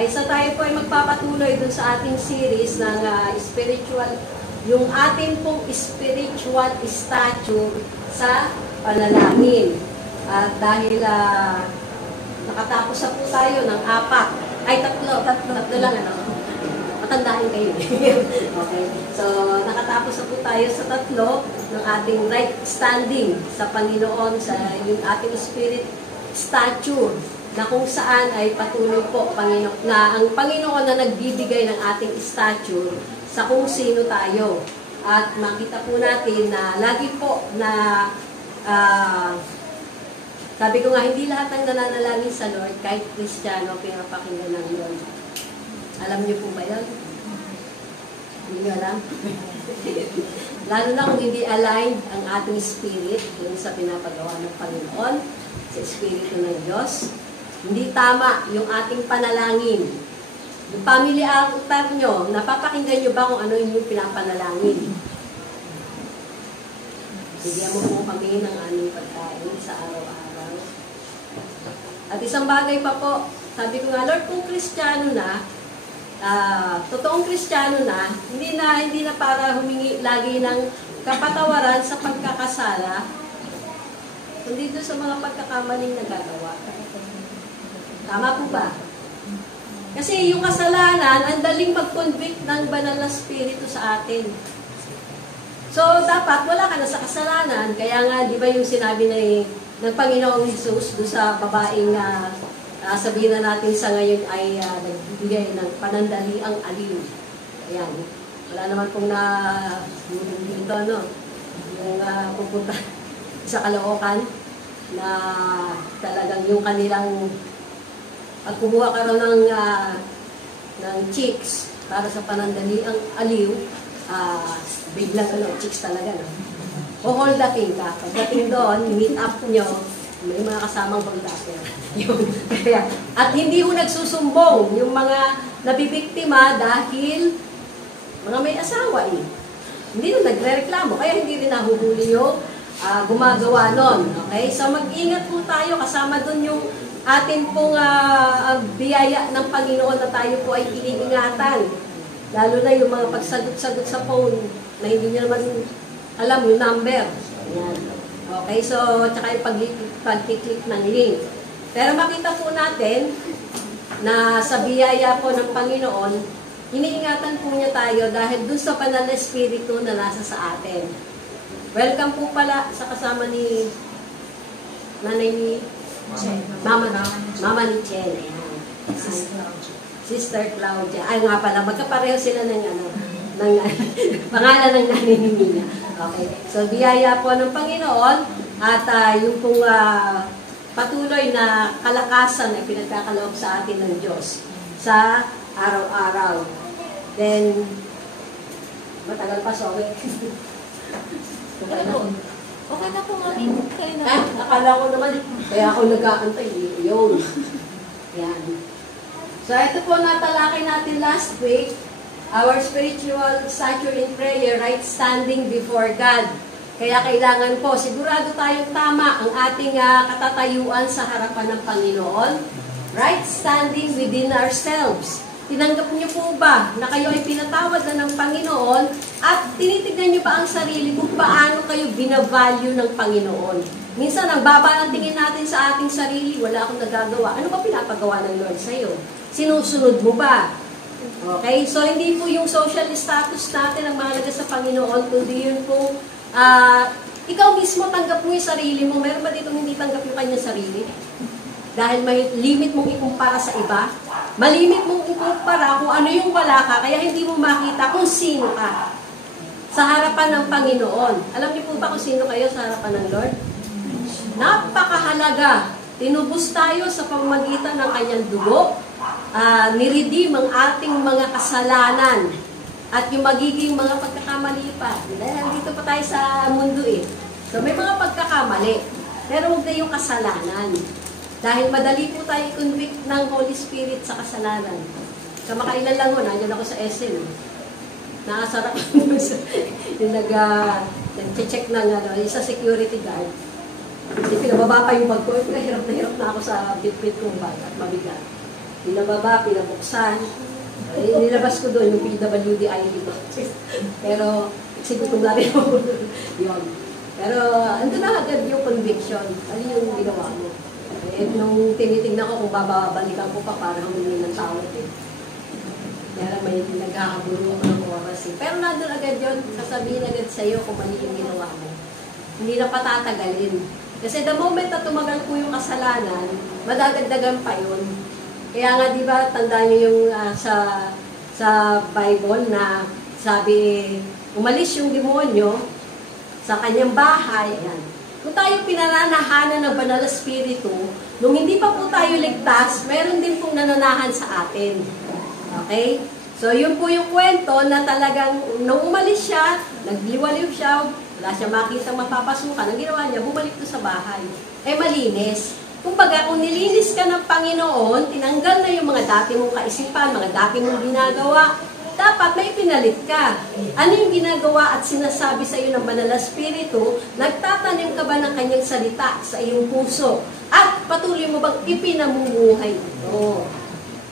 Okay, so tayo po ay magpapatuloy dun sa ating series ng spiritual, yung ating pong spiritual stature sa panalangin. At dahil nakatapos na po tayo ng tatlo lang ano. Matandaan kayo. Okay, so nakatapos na po tayo sa tatlo ng ating right standing sa Panginoon, sa yung ating spirit stature, na kung saan ay patuloy po na ang Panginoon na nagbibigay ng ating stature sa kung sino tayo. At makita po natin na lagi po na sabi ko nga, hindi lahat ng nananalangin sa Lord, kahit Kristiyano, pinapakinggan ng Lord. Alam niyo po ba yun? Hindi niyo alam? Lalo na kung hindi aligned ang ating spirit dun sa pinapagawa ng Panginoon, sa Espiritu ng Diyos. Hindi tama yung ating panalangin. Yung family altar nyo, napapakinggan nyo ba kung ano yung pinapanalangin? Bigyan mo po kami ng aming pagkain sa araw-araw. At isang bagay pa po, sabi ko nga, Lord, kung Kristiyano na, totoong Kristiyano na, hindi na para humingi lagi ng kapatawaran sa pagkakasala, kundi doon sa mga pagkakamaling nagagawa. Tama po ba? Kasi yung kasalanan, ang daling mag-convict ng banal na spirito sa atin. So, dapat wala ka na sa kasalanan. Kaya nga, di ba yung sinabi ng Panginoong Jesus doon sa babaeng sabihin na natin sa ngayon ay nagbibigay ng panandaliang aliw. Ayan. Wala naman pong dito, no? Yung pupunta sa Caloocan na talagang yung kanilang pag kumuha ka raw ng chicks para sa panandaliang aliw, biglang chicks talaga, no? Hoholdating ka. Pagdating doon, meet up nyo, may mga kasamang holdapper. At hindi ho nagsusumbong yung mga nabibiktima dahil mga may asawa eh. Hindi na nagre-reklamo, kaya hindi rin nahuhuli yung gumagawa nun. Okay? So mag-ingat po tayo, kasama dun yung atin pong biyaya ng Panginoon na tayo po ay iniingatan. Lalo na yung mga pagsagot-sagot sa phone na hindi nyo naman alam yung number. Ayan. Okay, so tsaka yung pag-click ng link. Pero makita po natin na sa biyaya po ng Panginoon, iniingatan po niya tayo dahil dun sa banal na espiritu na nasa sa atin. Welcome po pala sa kasama ni nanay ni Mama ni Chen. Ayan. Sister Claudia. Ay nga pala, magkapareho sila ng pangalan ng nanay ni Mina. Okay. So, biyaya po ng Panginoon at yung pong patuloy na kalakasan ay pinagkakaloob sa atin ng Diyos sa araw-araw. Then, matagal pa, sorry. Okay na po, mami. Kayo na. Akala ko naman, kaya ako nag-aantay. Yun. Yan. So, ito po natalakay natin last week. Our spiritual stature in prayer, right standing before God. Kaya kailangan po, sigurado tayong tama ang ating katatayuan sa harapan ng Panginoon. Right standing within ourselves. Tinanggap niyo po ba na kayo ay pinatawad na ng Panginoon at tinitignan niyo ba ang sarili kung paano kayo binavalue ng Panginoon? Minsan, ang baba ng tingin natin sa ating sarili, wala akong nagagawa. Ano ba pinapagawa ng Lord sa'yo? Sinusunod mo ba? Okay? So, hindi po yung social status natin ang mahalaga sa Panginoon, kundi yun po, ikaw mismo tanggap mo yung sarili mo. Meron ba dito hindi tanggap yung kanyang sarili? Dahil may limit mong ikumpara sa iba. Malimit mong ikumpara kung ano yung wala ka, kaya hindi mo makita kung sino ka sa harapan ng Panginoon. Alam niyo po ba kung sino kayo sa harapan ng Lord? Napakahalaga. Tinubos tayo sa pamamagitan ng kanyang dugo. Niredeem ang ating mga kasalanan at yung magiging mga pagkakamali pa. Dahil dito pa tayo sa mundo eh. So may mga pagkakamali. Pero huwag na yung kasalanan. Dahil madali po tayo i-convict ng Holy Spirit sa kasalanan. Kamakailan lang ho, nandiyan ako sa SM. Nakasarap yung nag-check ng isa security guard. Kasi pinababa pa yung bag ko. Hirap na ako sa bit-bit kong bag at mabigat. pinababa, pinabuksan. Eh, nilabas ko doon yung PWD ID ko. Pero, executive na rin ako. Yun. Pero, andun na agad yung conviction. Ano yung ginawa mo? Eh, nung tinitingnan ko kung babalikan ko pa para humingi ng tawad eh. Kaya may nagkakagulo ako ng oras eh. Pero nandun agad yun, sasabihin agad sa'yo kung mali yung ginawa mo. Hindi na patatagalin. Kasi the moment na tumagal po yung kasalanan, madadagdagan pa yun. Kaya nga, di ba, tandaan niyo yung sa Bible na sabi, umalis yung demonyo sa kanyang bahay. Ayan. Kung tayo pinananahanan ng banal na spirito, nung hindi pa po tayo ligtas, meron din pong nananahan sa atin. Okay? So, yun po yung kwento na talagang nung umalis siya, nagliwaliw siya, wala siya makita mapapasukan. Ang ginawa niya, bumalik to sa bahay. Eh, malinis. Kumbaga, kung nilinis ka ng Panginoon, tinanggal na yung mga dati mong kaisipan, mga dati mong ginagawa, dapat may pinalit ka. Ano yung ginagawa at sinasabi sa iyo ng Banal na Espiritu? Nagtatanim ka ba ng kanyang salita sa iyong puso? At patuloy mo bang ipinamumuhay ito?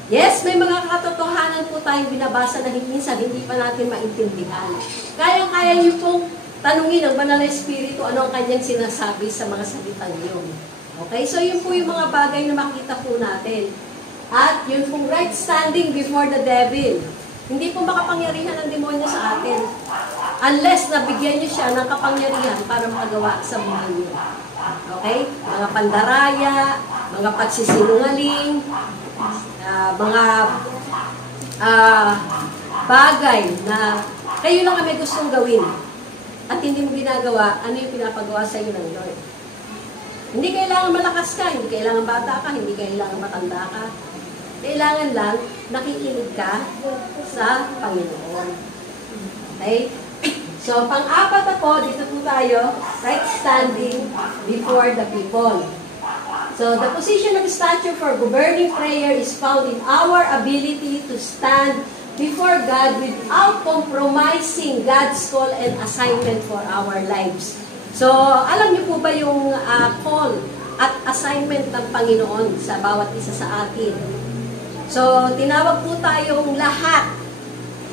Yes, may mga katotohanan po tayong binabasa na minsan hindi pa natin maintindihan. Kaya-kaya niyo pong tanungin ng Banal na Espiritu ano ang kanyang sinasabi sa mga salitang iyon. Okay, so yun po yung mga bagay na makita po natin. At yun pong right standing before the devil. Hindi po makapangyarihan ng demonyo sa atin. Unless nabigyan niyo siya ng kapangyarihan para makagawa sa buhay niyo. Okay? Mga pandaraya, mga pagsisinungaling, mga bagay na kayo lang may gustong gawin. At hindi mo ginagawa, ano yung pinapagawa sa iyo ng Lord. Hindi kailangan malakas ka, hindi kailangan bata ka, hindi kailangan matanda ka. Kailangan lang nakikinig ka sa Panginoon. Okay? So, pang-apat na po, dito po tayo, right standing before the people. So, the position of stature for governing prayer is found in our ability to stand before God without compromising God's call and assignment for our lives. So, alam niyo po ba yung call at assignment ng Panginoon sa bawat isa sa atin? So, tinawag po tayong lahat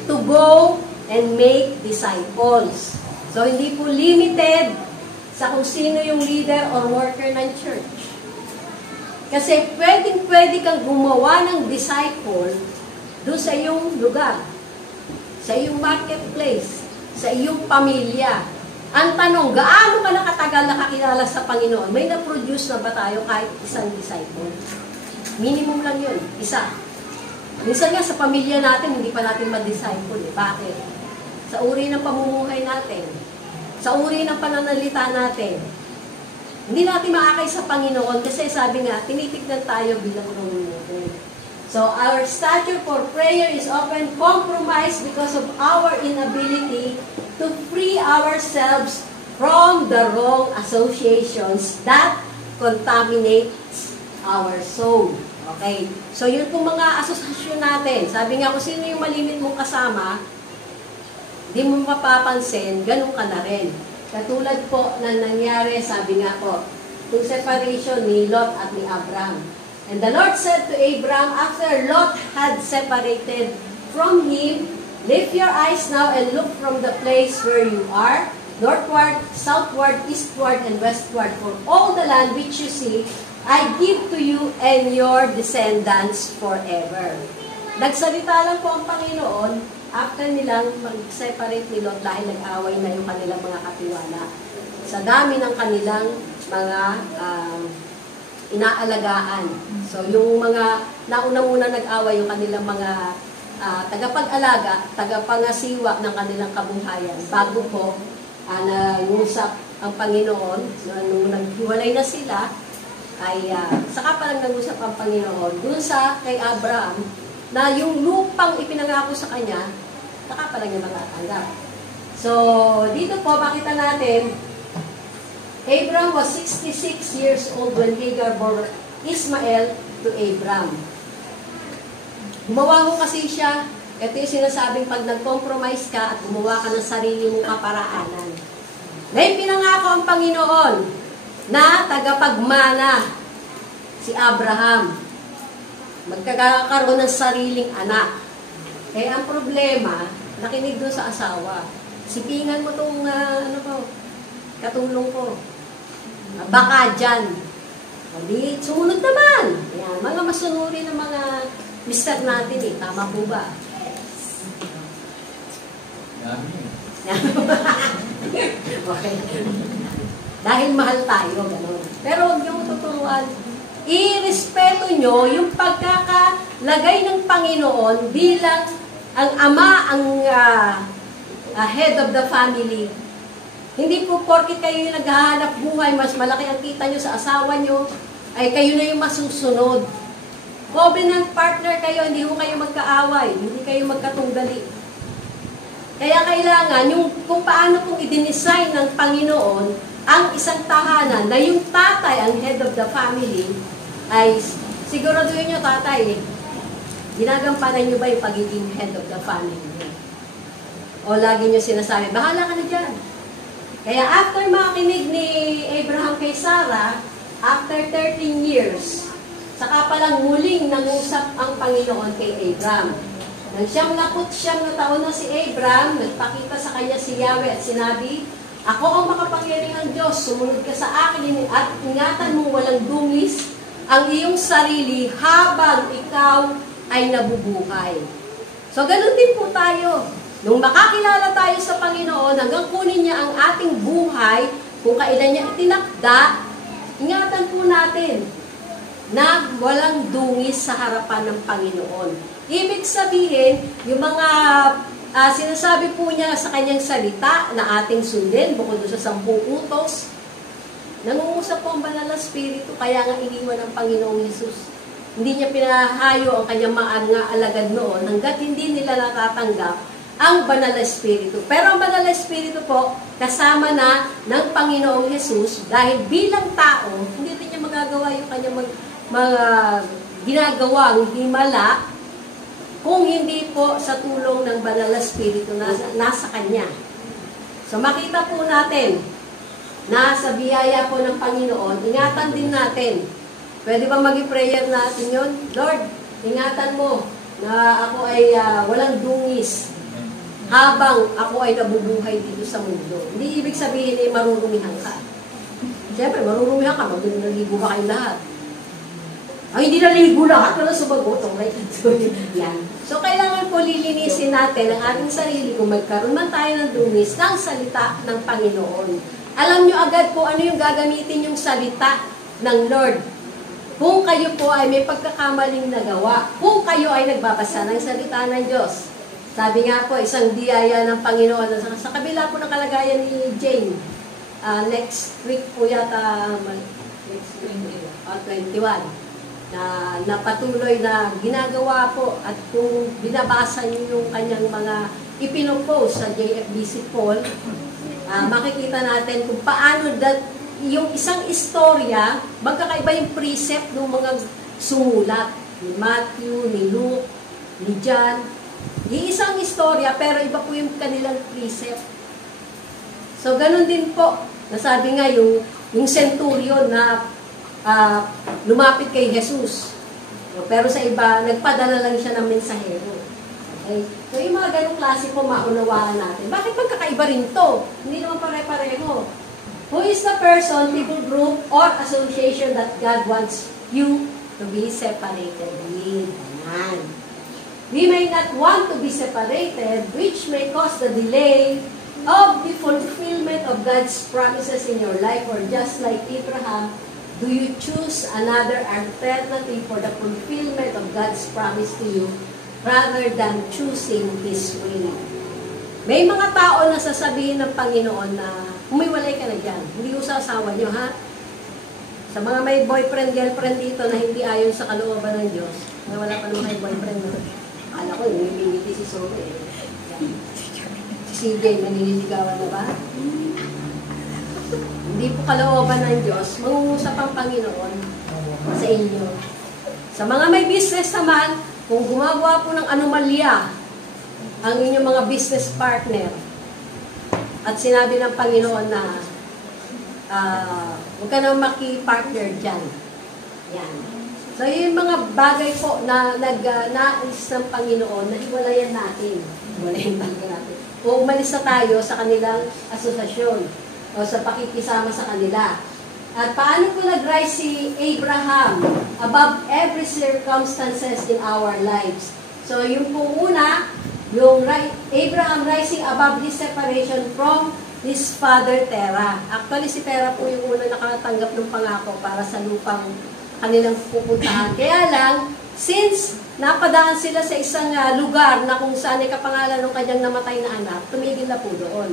to go and make disciples. So, hindi po limited sa kung sino yung leader or worker ng church. Kasi pwedeng-pwede kang gumawa ng disciple doon sa iyong lugar, sa iyong marketplace, sa iyong pamilya. Ang tanong, gaano ka nakatagal nakakilala sa Panginoon? May na-produce na ba tayo kahit isang disciple? Minimum lang yun, isa. Minsan nga sa pamilya natin, hindi pa natin ma-disciple. Bakit? Sa uri ng pamumuhay natin, sa uri ng pananalita natin, hindi natin maakay sa Panginoon kasi sabi nga, tinitignan tayo bilang role model. So, our stature for prayer is often compromised because of our inability to free ourselves from the wrong associations that contaminates our soul. Okay? So, yun po mga asosasyon natin. Sabi nga, kung sino yung malimit mong kasama, di mo mapapansin, ganun ka na rin. Katulad po na nangyari, sabi nga po, yung separation ni Lot at ni Abraham. And the Lord said to Abraham, after Lot had separated from him, lift your eyes now and look from the place where you are, northward, southward, eastward, and westward, for all the land which you see, I give to you and your descendants forever. Nagsalita lang po ang Panginoon after nilang mag-separate ni Lot dahil nag-away na yung kanilang mga katiwala. Sa dami ng kanilang mga inaalagaan. So, yung mga nauna-muna nag-away yung kanilang mga tagapag-alaga, tagapangasiwa ng kanilang kabuhayan. Bago po, nangusap ang Panginoon, nung naghiwalay na sila, ay saka pa lang nangusap ang Panginoon dun sa kay Abraham, na yung lupang ipinangako sa kanya, saka pa lang niya matatanggap. So, dito po, makita natin, Abraham was 66 years old when Hagar bore Ismael to Abraham. Gumawa ko kasi siya, ito yung sinasabing pag nag-compromise ka at gumawa ka ng sarili mong kaparaanan. May pinangako ang Panginoon na tagapagmana si Abraham. magkakaroon ng sariling anak. Eh, ang problema, nakinig doon sa asawa. Sipingan mo itong, katulong ko. Baka dyan. Hindi, sumunod naman. Yan, mga masunuri ng mga mister natin eh. Tama po ba? Okay. Dahil mahal tayo, gano'n. Pero huwag niyong tuturuan. I-respeto nyo yung pagkakalagay ng Panginoon bilang ang ama, ang head of the family. Hindi po porkit kayo yung naghahanap buhay, mas malaki ang kita nyo sa asawa nyo, ay kayo na yung masusunod. Covenant partner kayo, hindi ko kayo magkaaway, hindi kayo magkatunggali. Kaya kailangan, kung paano kung i-design ng Panginoon ang isang tahanan na yung tatay, ang head of the family, ay siguraduhin nyo tatay, ginagampanan nyo ba yung pagiging head of the family? O lagi nyo sinasabi, bahala ka na dyan. Kaya after makinig ni Abraham kay Sarah, after 13 years, saka palang muling nangusap ang Panginoon kay Abraham. Nang siyang na taon na si Abraham, nagpakita sa kanya si Yahweh at sinabi, ako ang makapangyarihang Diyos, sumunod ka sa akin at ingatan mo walang dungis ang iyong sarili habang ikaw ay nabubuhay. So, ganun din po tayo. Nung makakilala tayo sa Panginoon, hanggang kunin niya ang ating buhay, kung kailan niya itinakda, ingatan po natin na walang dungis sa harapan ng Panginoon. Ibig sabihin, yung mga sinasabi po niya sa kanyang salita na ating sundin, bukod sa 10 utos, nangungusap po ang banal na spirito, kaya nga iniwan ng Panginoong Hesus. Hindi niya pinahayo ang kanyang mga alagad noon hanggat hindi nila natatanggap ang banal na espiritu. Pero ang banal na espiritu po, kasama na ng Panginoong Hesus dahil bilang tao, hindi rin niya magagawa yung kanyang mga ginagawang himala kung hindi po sa tulong ng banal na espiritu na nasa kanya. So makita po natin na sa biyaya po ng Panginoon, ingatan din natin. Pwede ba maging prayer natin yun? Lord, ingatan mo na ako ay walang dungis habang ako ay nabubuhay dito sa mundo. Hindi ibig sabihin ay marurumihan ka. Siyempre, marurumihan ka, magliligo ba kayong lahat? Ay, hindi naligo lahat, wala sumagot. Okay? So, yan. So, kailangan po lilinisin natin ang ating sarili kung magkaroon man tayo ng dungis ng salita ng Panginoon. Alam nyo agad po ano yung gagamitin yung salita ng Lord. Kung kayo po ay may pagkakamaling nagawa, kung kayo ay nagbabasa ng salita ng Diyos. Sabi nga po, isang biyaya ng Panginoon. Sa kabila po ng kalagayan ni Jane, next week po yata, next week, 21, na napatuloy na ginagawa po at kung binabasa niyo yung kanyang mga ipinopost sa JFBC Paul, makikita natin kung paano yung isang istorya, magkakaiba yung precept ng mga sumulat, ni Matthew, ni Luke, ni John. Yung isang istorya, pero iba po yung kanilang precept. So, ganun din po. Nasabi nga yung centurion na lumapit kay Jesus. Pero sa iba, nagpadala lang siya ng mensahero. Okay? So, yung mga ganung klase po, maunawaan natin. Bakit magkakaiba rin to? Hindi naman pare-pareho. Who is the person, people group, or association that God wants you to be separated with? Ayan. We may not want to be separated, which may cause the delay of the fulfillment of God's promises in your life, or just like Abraham, do you choose another alternative for the fulfillment of God's promise to you rather than choosing His way? May mga tao na sasabihin ng Panginoon na humiwalay ka na dyan. Hindi ko sa asawa nyo, ha? Sa mga may boyfriend, girlfriend dito na hindi ayon sa kalooban ng Diyos, na wala pa naman may boyfriend mo. Akala ko, lumimiti si Sobe. Si CJ, manililigawan na ba? Hindi po kalooban ng Diyos, mangungusap ang Panginoon sa inyo. Sa mga may business naman, kung gumagawa po ng anomalya ang inyong mga business partner, at sinabi ng Panginoon na huwag ka na maki-partner dyan. Yan. So, yung mga bagay po na nais ng Panginoon, na hiwalayan natin. Hiwalayan talaga natin. O umalis na tayo sa kanilang asosasyon o sa pakikisama sa kanila. At paano po nag-rise si Abraham above every circumstances in our lives? So, yung po una, yung Abraham rising above his separation from his father Terah. Actually, si Terah po yung una nakatanggap ng pangako para sa lupang kanilang pupuntahan. Kaya lang, since napadaan sila sa isang lugar na kung saan ay kapangalan ng kanyang namatay na anak, tumigil na po doon.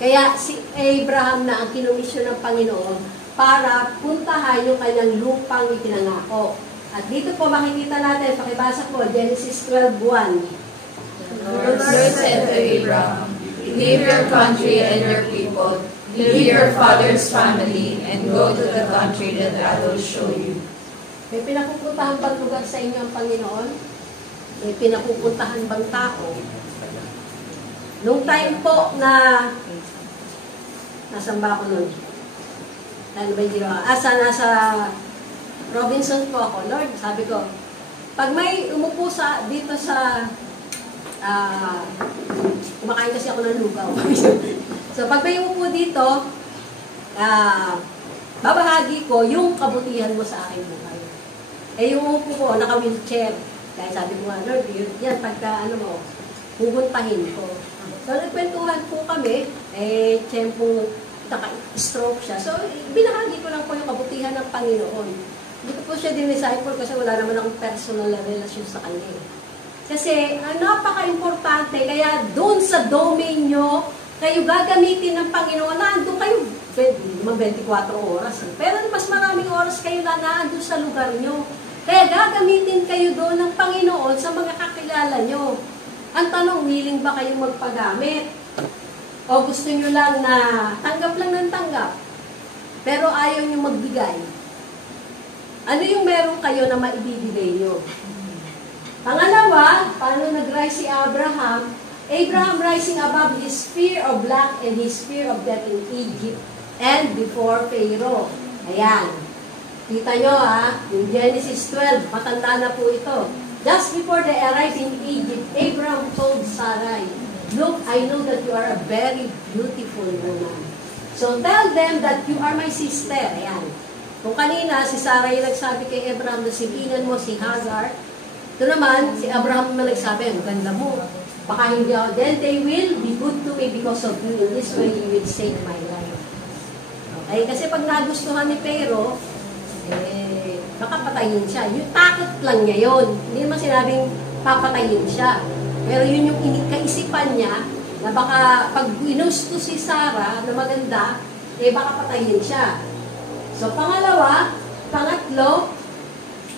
Kaya si Abraham na ang kinumisyon ng Panginoon para puntahan yung kanyang lupang ipinangako. At dito po makikita natin, pakibasa po, Genesis 12:1. The Lord said to Abraham, leave your country and your people, leave your father's family, and go to the country that I will show you. May pinapupuntahan bang lugar sa inyo ang Panginoon? May pinapupuntahan bang tao? Nung time po na nasan ba ako nun? Ano ba yung nasa Robinson po ako. Lord, sabi ko, pag may umupo dito sa kumakain kasi ako ng lugaw. So, pag may umupo dito, babahagi ko yung kabutihan mo sa aking buhay. Eh, yung umupo ko, naka-wheelchair. Kaya sabi ko nga, Lord, yan, pagka, pupuntahin ko. So, nagkwentuhan po kami, tiyempong naka-stroke siya. So, binahagi ko lang po yung kabutihan ng Panginoon. Hindi ko po siya din-disciple kasi wala naman akong personal na relasyon sa kanya. Kasi, napaka-importante, kaya doon sa domain nyo, kayo gagamitin ng Panginoon, naandun kayo, 24 oras. Pero mas maraming oras kayo na naandun sa lugar nyo. Kaya gagamitin kayo doon ng Panginoon sa mga kakilala nyo. Ang tanong, willing ba kayong magpagamit? O gusto nyo lang na tanggap lang ng tanggap, pero ayaw nyo magbigay? Ano yung meron kayo na maibibigay nyo? Pangalawa, paano nag-rise si Abraham? Abraham rising above his fear of lack and his fear of death in Egypt and before Pharaoh. Ayan. Kita nyo in Genesis 12, matanda na po ito. Just before they arrived in Egypt, Abraham told Sarai, look, I know that you are a very beautiful woman. So tell them that you are my sister. Ayan. Kung kanina, si Sarai nagsabi kay Abraham na sibinan mo si Hagar, ito naman, si Abraham naman nagsabi, ang ganda mo. Baka hindi ako. Then they will be good to me because of you. In this way, you will save my life. Okay? Kasi pag nagustuhan ni Pero, baka patayin siya. Yung takot lang niya yun. Hindi naman sinabing papatayin siya. Pero yun yung kaisipan niya, na baka pag ginusto si Sarah na maganda, baka patayin siya. So, pangatlo,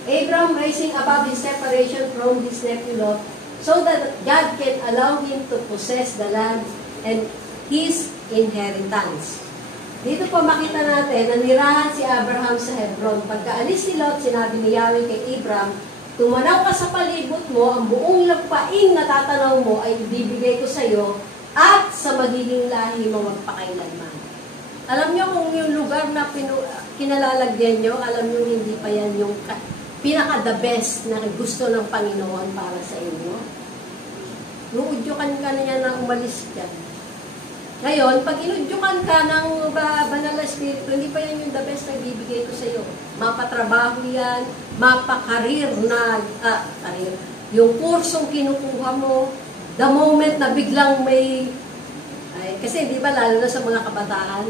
Abraham rising above his separation from his nephew Lot, so that God can allow him to possess the land and his inheritance. Dito po makita natin, nanirahan si Abraham sa Hebron. Pagkaalis ni Lot, sinabi ni Yahweh kay Abraham, tumanaw ka sa palibot mo, ang buong lupain na tatanaw mo ay ibibigay ko sa iyo at sa magiging lahi mo magpakailanman. Alam niyo kung yung lugar na kinalalagyan niyo, alam niyo hindi pa yan yung pinaka-the best na gusto ng Panginoon para sa inyo. Nuudyukan ka na niya na umalis dyan. Ngayon, pag inudyukan ka ng banal na espiritu, hindi pa yan yung the best na ibibigay ko sa iyo. Mapatrabaho yan, mapakarir na, karir. Yung kursong kinukuha mo, the moment na biglang may, kasi di ba lalo na sa mga kabataan,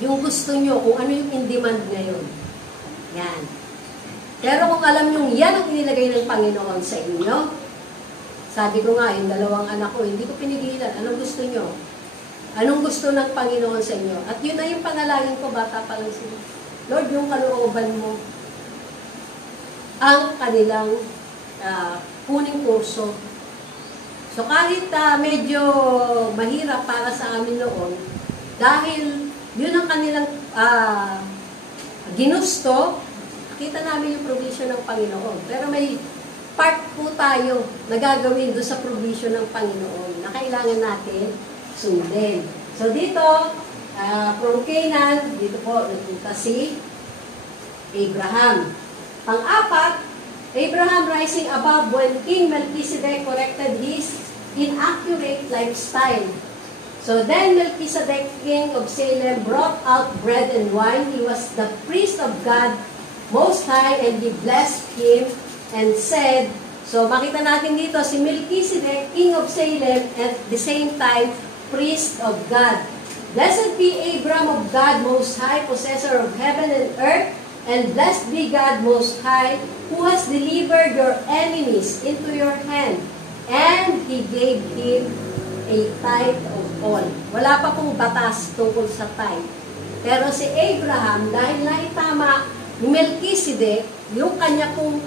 yung gusto nyo, kung ano yung in-demand ngayon. Yan. Pero kung alam nyo, yan ang inilagay ng Panginoon sa inyo, sabi ko nga, yung dalawang anak ko, hindi ko pinigilan. Anong gusto nyo? Anong gusto ng Panginoon sa inyo? At yun na yung panalangin ko, bata pa lang sila. Lord, yung kalooban mo, ang kanilang kuning kurso. So kahit medyo mahirap para sa amin noon, dahil yun ang kanilang ginusto, kita namin yung provision ng Panginoon. Pero may part po tayo na gagawin doon sa provision ng Panginoon na kailangan natin sundin. So dito, from Canaan, dito po nagpunta si Abraham. Pang-apat, Abraham rising above when King Melchizedek corrected his inaccurate lifestyle. So then Melchizedek, king of Salem, brought out bread and wine. He was the priest of God Most High, and he blessed him and said, so makita natin dito si Melchizedek, king of Salem, at the same time, priest of God. Blessed be Abram of God Most High, possessor of heaven and earth, and blessed be God Most High, who has delivered your enemies into your hand. And he gave him a tithe of all. Wala pa pong batas tungkol sa tithe. Pero si Abraham, dahil naitama ni Melchizedek, yung kanya pong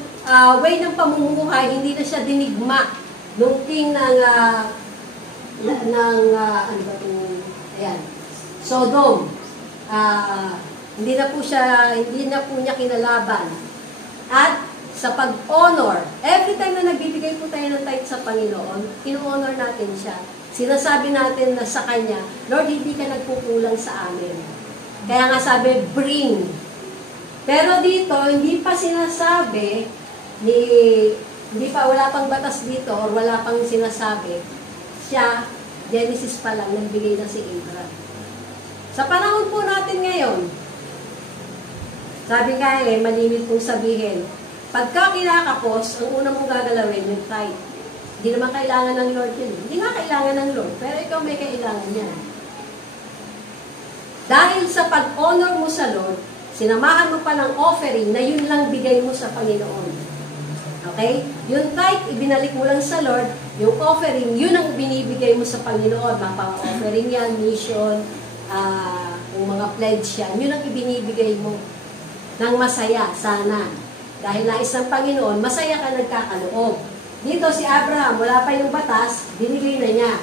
way ng pamumuhay, hindi na siya dinigma nung king ng ano ba itong, ayan, Sodom. Hindi na po niya kinalaban. At sa pag-honor, every time na nagbibigay po tayo ng tithe sa Panginoon, in-honor natin siya. Sinasabi natin na sa Kanya, Lord, hindi ka nagkukulang sa amin. Kaya nga sabi, bring. Pero dito, hindi pa sinasabi, wala pang batas dito, or wala pang sinasabi, siya, Genesis pa lang, nagbigay na si Abraham. Sa panahon po natin ngayon, sabi nga malimit pong sabihin, pagka kinakapos, ang una mong gagalawin yung tithe. Hindi naman kailangan ng Lord yun. Hindi nga kailangan ng Lord, pero ikaw may kailangan niya. Dahil sa pag-honor mo sa Lord, sinamahan mo pa ng offering na yun lang bigay mo sa Panginoon. Okay? Yung tithe, ibinalik mo lang sa Lord. Yung offering, yun ang binibigay mo sa Panginoon. Mapa-offering yan, mission, yung mga pledge yan. Yun ang ibinibigay mo ng masaya, sana. Dahil nais ng Panginoon, masaya ka nagkakaloob. Dito si Abraham, wala pa yung batas, binigay na niya.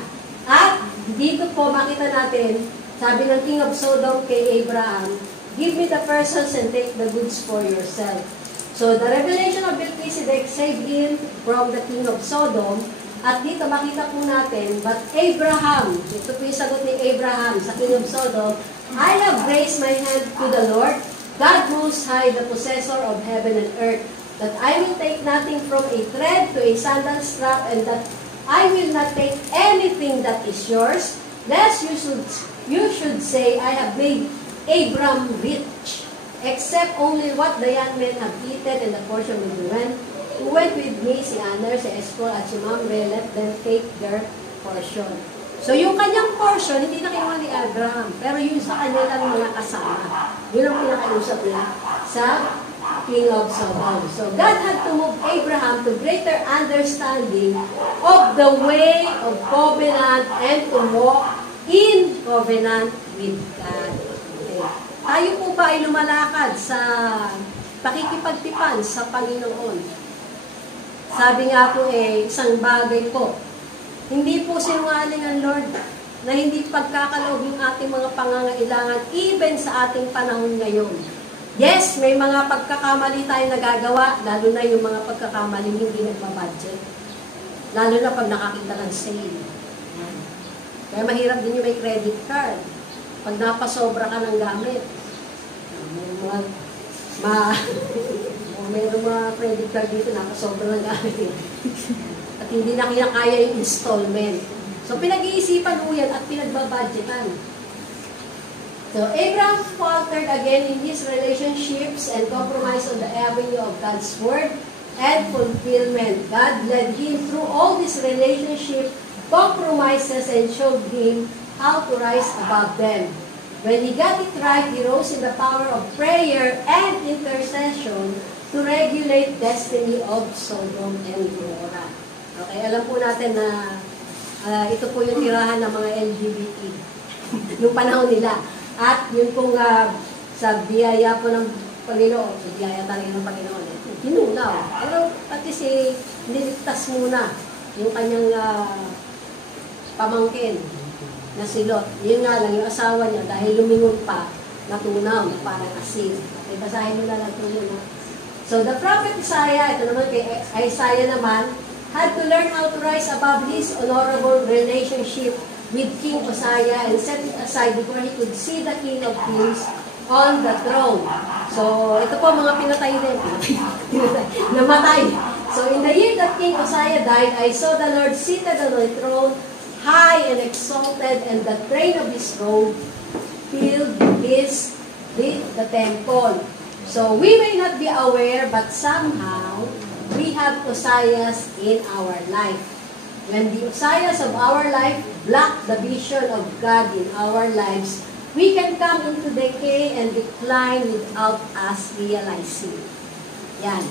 At dito po makita natin, sabi ng King of Sodom kay Abraham, give me the persons and take the goods for yourself. So the revelation of Melchizedek saved him from the King of Sodom. At dito makita po natin, but Abraham, ito po yung sagot ni Abraham sa King of Sodom, I have raised my hand to the Lord, God Most High, the possessor of heaven and earth, that I will take nothing from a thread to a sandal strap, and that I will not take anything that is yours, lest you should say, I have made Abram rich, except only what the young men have eaten, and the portion of the men who went with me, si Aner, si Eshcol, at si Mamre, let them take their portion. So yung kanyang portion, hindi na kinuha ni Abraham, pero yun sa kanilang mga kasama. Yun ang pinakausap niya sa King of Sodom. So God had to move Abraham to greater understanding of the way of covenant and to walk in covenant with God. Okay. Tayo po ba ay lumalakad sa pakikipagtipan sa Panginoon? Sabi nga po isang bagay po, hindi po sinungaling ang Lord na hindi pagkakaloob yung ating mga pangangailangan even sa ating panahon ngayon. Yes, may mga pagkakamali tayo nagagawa, lalo na yung mga pagkakamali hindi nagpa-budget. Lalo na pag nakakita ng sale. Kaya mahirap din yung may credit card. Pag napasobra ka ng gamit, mayroong mga credit card dito, napasobra ng gamit. At hindi na kinakaya yung installment. So, pinag-iisipan mo yan at pinagbabudgetan. So, Abraham faltered again in his relationships and compromised on the avenue of God's word and fulfillment. God led him through all these relationship compromises and showed him how to rise above them. When he got it right, he rose in the power of prayer and intercession to regulate destiny of Sodom and Gomorrah. Okay, alam po natin na ito po yung tirahan ng mga LGBT yung panahon nila. At yun pong sa biyaya po ng Panginoon, sa biyaya talaga ng Panginoon, ginunaw. Pero pati si niligtas muna yung kanyang pamangkin na si Lot. Yun nga lang, yung asawa niya, dahil lumingon pa, natunaw na parang asin. Okay, basahin nyo na lang ito yun. So the prophet Isaiah, ito naman kay Isaiah naman, had to learn how to rise above his honorable relationship with King Uzziah and set it aside before he could see the King of Kings on the throne. So, ito po mga pinatay din. Namatay. So, in the year that King Uzziah died, I saw the Lord seated on the throne, high and exalted, and the train of his robe filled the temple. So, we may not be aware, but somehow, we have Uzziahs in our life. When the Uzziahs of our life block the vision of God in our lives, we can come into decay and decline without us realizing. Yan.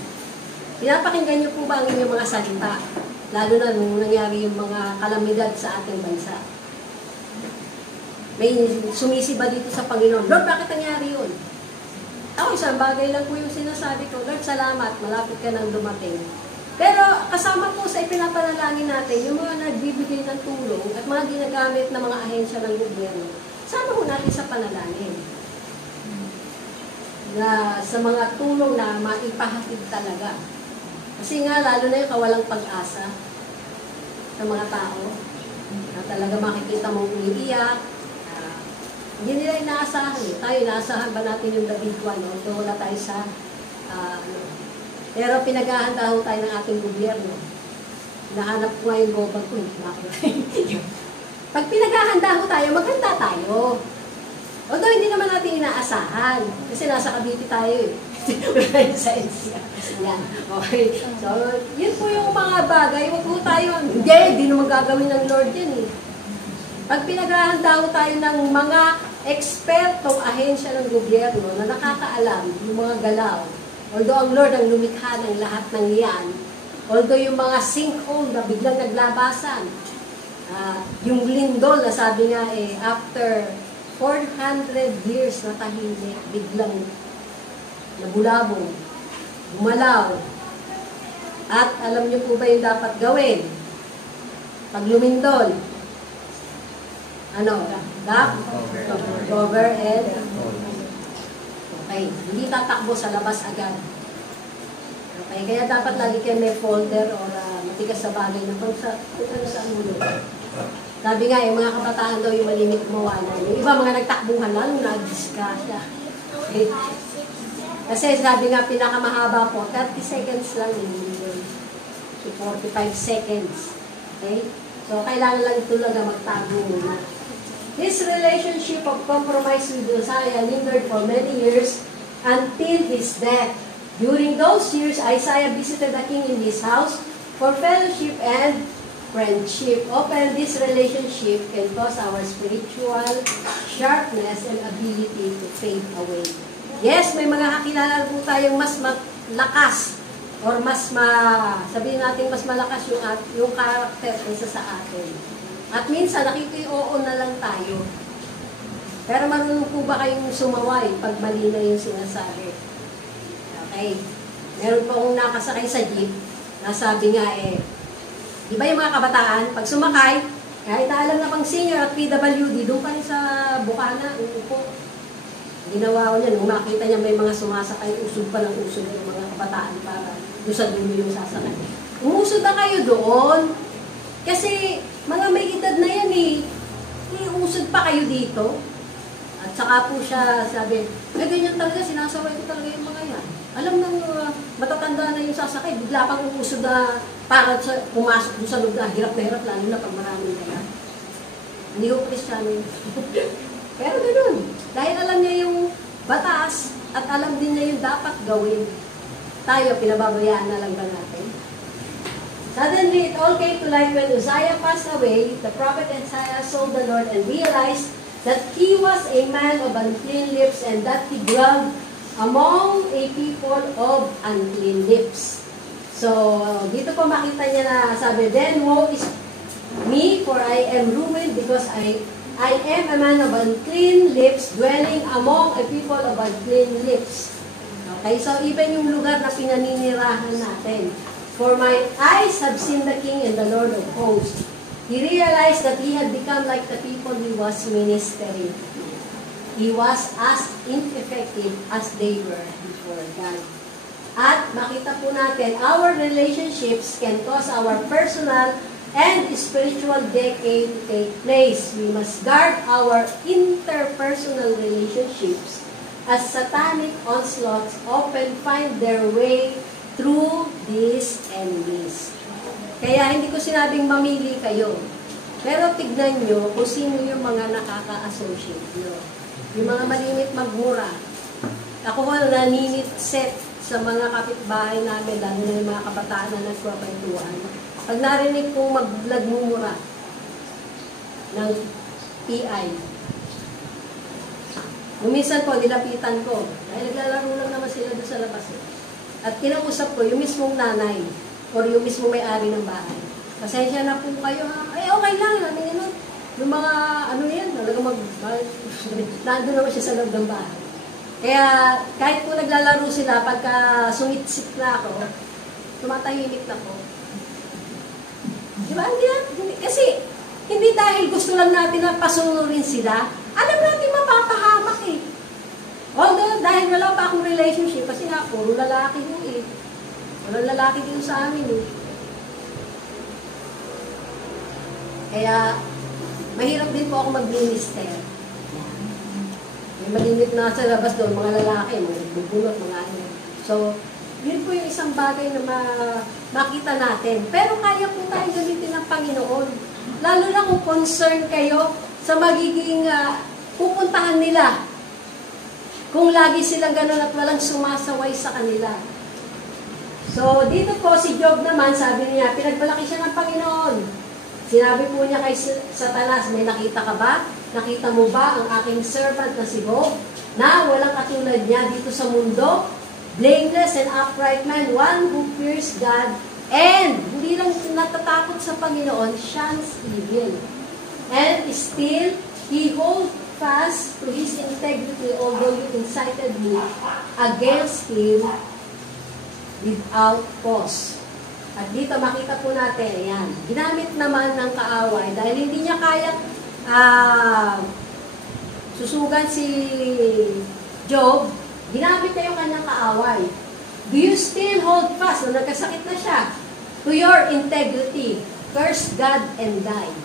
Pinapakinggan niyo po ba ang inyong mga salita? Lalo na nung nangyari yung mga kalamidad sa ating bansa. May sumisiba dito sa Panginoon. Lord, bakit nangyari yun? Ako, isang bagay lang po yung sinasabi ko. Lord, salamat, malapit ka nang dumating. Pero kasama po sa ipinapanalangin natin, yung mga nagbibigay ng tulong at mga ginagamit na mga ahensya ng gobyerno, sama po natin sa panalangin. Na sa mga tulong na maipahatid talaga. Kasi nga, lalo na yung kawalang pag-asa sa mga tao, na talaga makikita mong umiiyak, hindi nila inaasahan. Tayo, inaasahan ba natin yung David 1? No? So, wala tayo sa, pero pinag-ahanda ho tayo ng ating gobyerno. Nahanap ko nga yung gobag ko. Pag pinag-ahanda ho tayo, maganda tayo. Although hindi naman natin inaasahan. Kasi nasa Cavite tayo eh. Wala yung science. Yan. Okay. So, yun po yung mga bagay. Huwag po tayo, hindi naman gagawin ng Lord yan eh. Pag pinag-ahanda ho tayo ng mga ekspertong ahensya ng gobyerno na nakakaalam yung mga galaw, although ang Lord ang lumikha ng lahat ng iyan, although yung mga sinkhole na biglang naglabasan, yung lindol na sabi nga after 400 years na tahimik, biglang nabulabong, gumalaw. At alam niyo po ba yung dapat gawin? Pag lumindol, cover and okay, hindi tatakbo sa labas agad. Okay, kaya dapat lagi kayo may folder o matigas sa bagay na kung sa ulo. Sabi nga, yung mga kabataan daw yung malimit mawalan. Yung iba mga nagtakbuhan lang, nag-discuss. Okay. Kasi sabi nga, pinakamahaba po, 30 seconds lang yun. 45 seconds. Okay? So, kailangan lang talaga magtago muna. This relationship of compromise with Uzziah lingered for many years until his death. During those years, Isaiah visited the king in his house for fellowship and friendship. Often, this relationship can cause our spiritual sharpness and ability to fade away. Yes, may mga kakilala po tayong mas malakas or sabihin natin mas malakas yung karakter kaysa sa atin. At minsan, nakiki-oo na lang tayo. Pero marunong po ba kayong sumaway pag mali na yung sinasabi? Okay. Meron po akong nakasakay sa jeep, nasabi nga di ba yung mga kabataan, pag sumakay, kahit na alam na pang senior at PWD, doon pa rin sa bukana, uupo. Ginawa ko niya, nung makita niya may mga sumasakay, usog pa ng usog yung mga kabataan para doon sa dulo yung sasakay. Umusod na kayo doon, kasi mga may edad na yan iusod pa kayo dito. At saka po siya sabi, ganyan talaga, sinasaway ko talaga yung mga yan. Alam nang matatanda na yung sasakay, bigla pang uusod na para pumasok doon sa lugar, hirap na hirap, lalo na pag maraming kaya. Hindi ko Kristiyano yun. Pero ganun, dahil alam niya yung batas at alam din niya yung dapat gawin. Tayo, pinababayaan na lang ba natin? Suddenly, it all came to light when Uzziah passed away. The prophet Isaiah saw the Lord and realized that he was a man of unclean lips and that he dwelled among a people of unclean lips. So, dito po makita niya na sabi, then woe is me, for I am ruined because I am a man of unclean lips, dwelling among a people of unclean lips. Okay, so even yung lugar na pinaninirahan natin. For my eyes have seen the King and the Lord of hosts. He realized that he had become like the people he was ministering. He was as ineffective as they were before God. At makita po natin, our relationships can cause our personal and spiritual decay to take place. We must guard our interpersonal relationships as satanic onslaughts often find their way through these enemies. Kaya hindi ko sinabing mamili kayo. Pero tignan nyo kung sino yung mga nakaka-associate nyo. Yung mga malimit magmura. Ako ko naninit set sa mga kapitbahay namin, lalo na yung mga kabataan na nagkwapantuan. Pag narinig kong maglagmumura ng PI, minsan po, nilapitan ko. Dahil naglalaro lang naman sila doon sa labas. At kinausap ko yung mismong nanay or yung mismong may-ari ng bahay. Pasensya na po kayo, ha? Ay, okay lang. Ganun. Yung mga, ano yan, talaga nandun naman siya sa loob ng bahay. Kaya, kahit po naglalaro sila, pagka sumitsik na ako, tumatahimik na po. Diba? Hindi, kasi, hindi dahil gusto lang natin na pasunurin sila, alam natin mapapahamak eh. Although, dahil wala pa akong relationship, kasi nga, puro lalaki mo eh. Walang lalaki din sa amin eh. Kaya, mahirap din po ako mag-minister. May malimit na sa labas doon, mga lalaki, mga bubulot, mga ano. So, yun po yung isang bagay na makita natin. Pero kaya po tayong gamitin ng Panginoon. Lalo na kung concern kayo sa magiging pupuntahan nila. Kung lagi silang ganun at walang sumasaway sa kanila. So, dito po si Job naman, sabi niya, pinagmalaki siya ng Panginoon. Sinabi po niya kay Satanas, may nakita ka ba? Nakita mo ba ang aking servant na si Job? Na walang katulad niya dito sa mundo? Blameless and upright man, one who fears God, and hindi lang natatakot sa Panginoon, shuns evil. And still, he holds fast to his integrity, although you incited me against him without cause. At dito makita po natin, ayan, ginamit naman ng kaaway dahil hindi niya kaya susugan si Job, ginamit niya yung kanyang kaaway. Do you still hold fast, nung nagkasakit na siya, to your integrity? Curse God and die.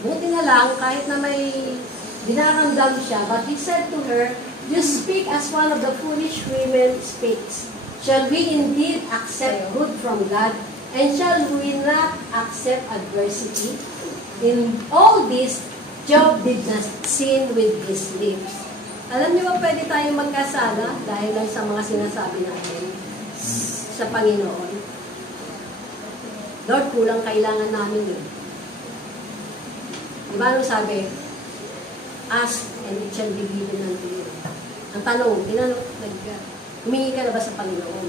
Buti na lang, kahit na may dinaramdam siya, but he said to her, you speak as one of the foolish women speaks. Shall we indeed accept good from God? And shall we not accept adversity? In all this, Job did not sin with his lips. Alam niyo ba pwede tayong magkasala dahil lang sa mga sinasabi natin sa Panginoon? Lord, kulang kailangan namin yun. Diba nung sabi, ask and it shall be given unto you. Ang tanong, humingi ka na ba sa Panginoon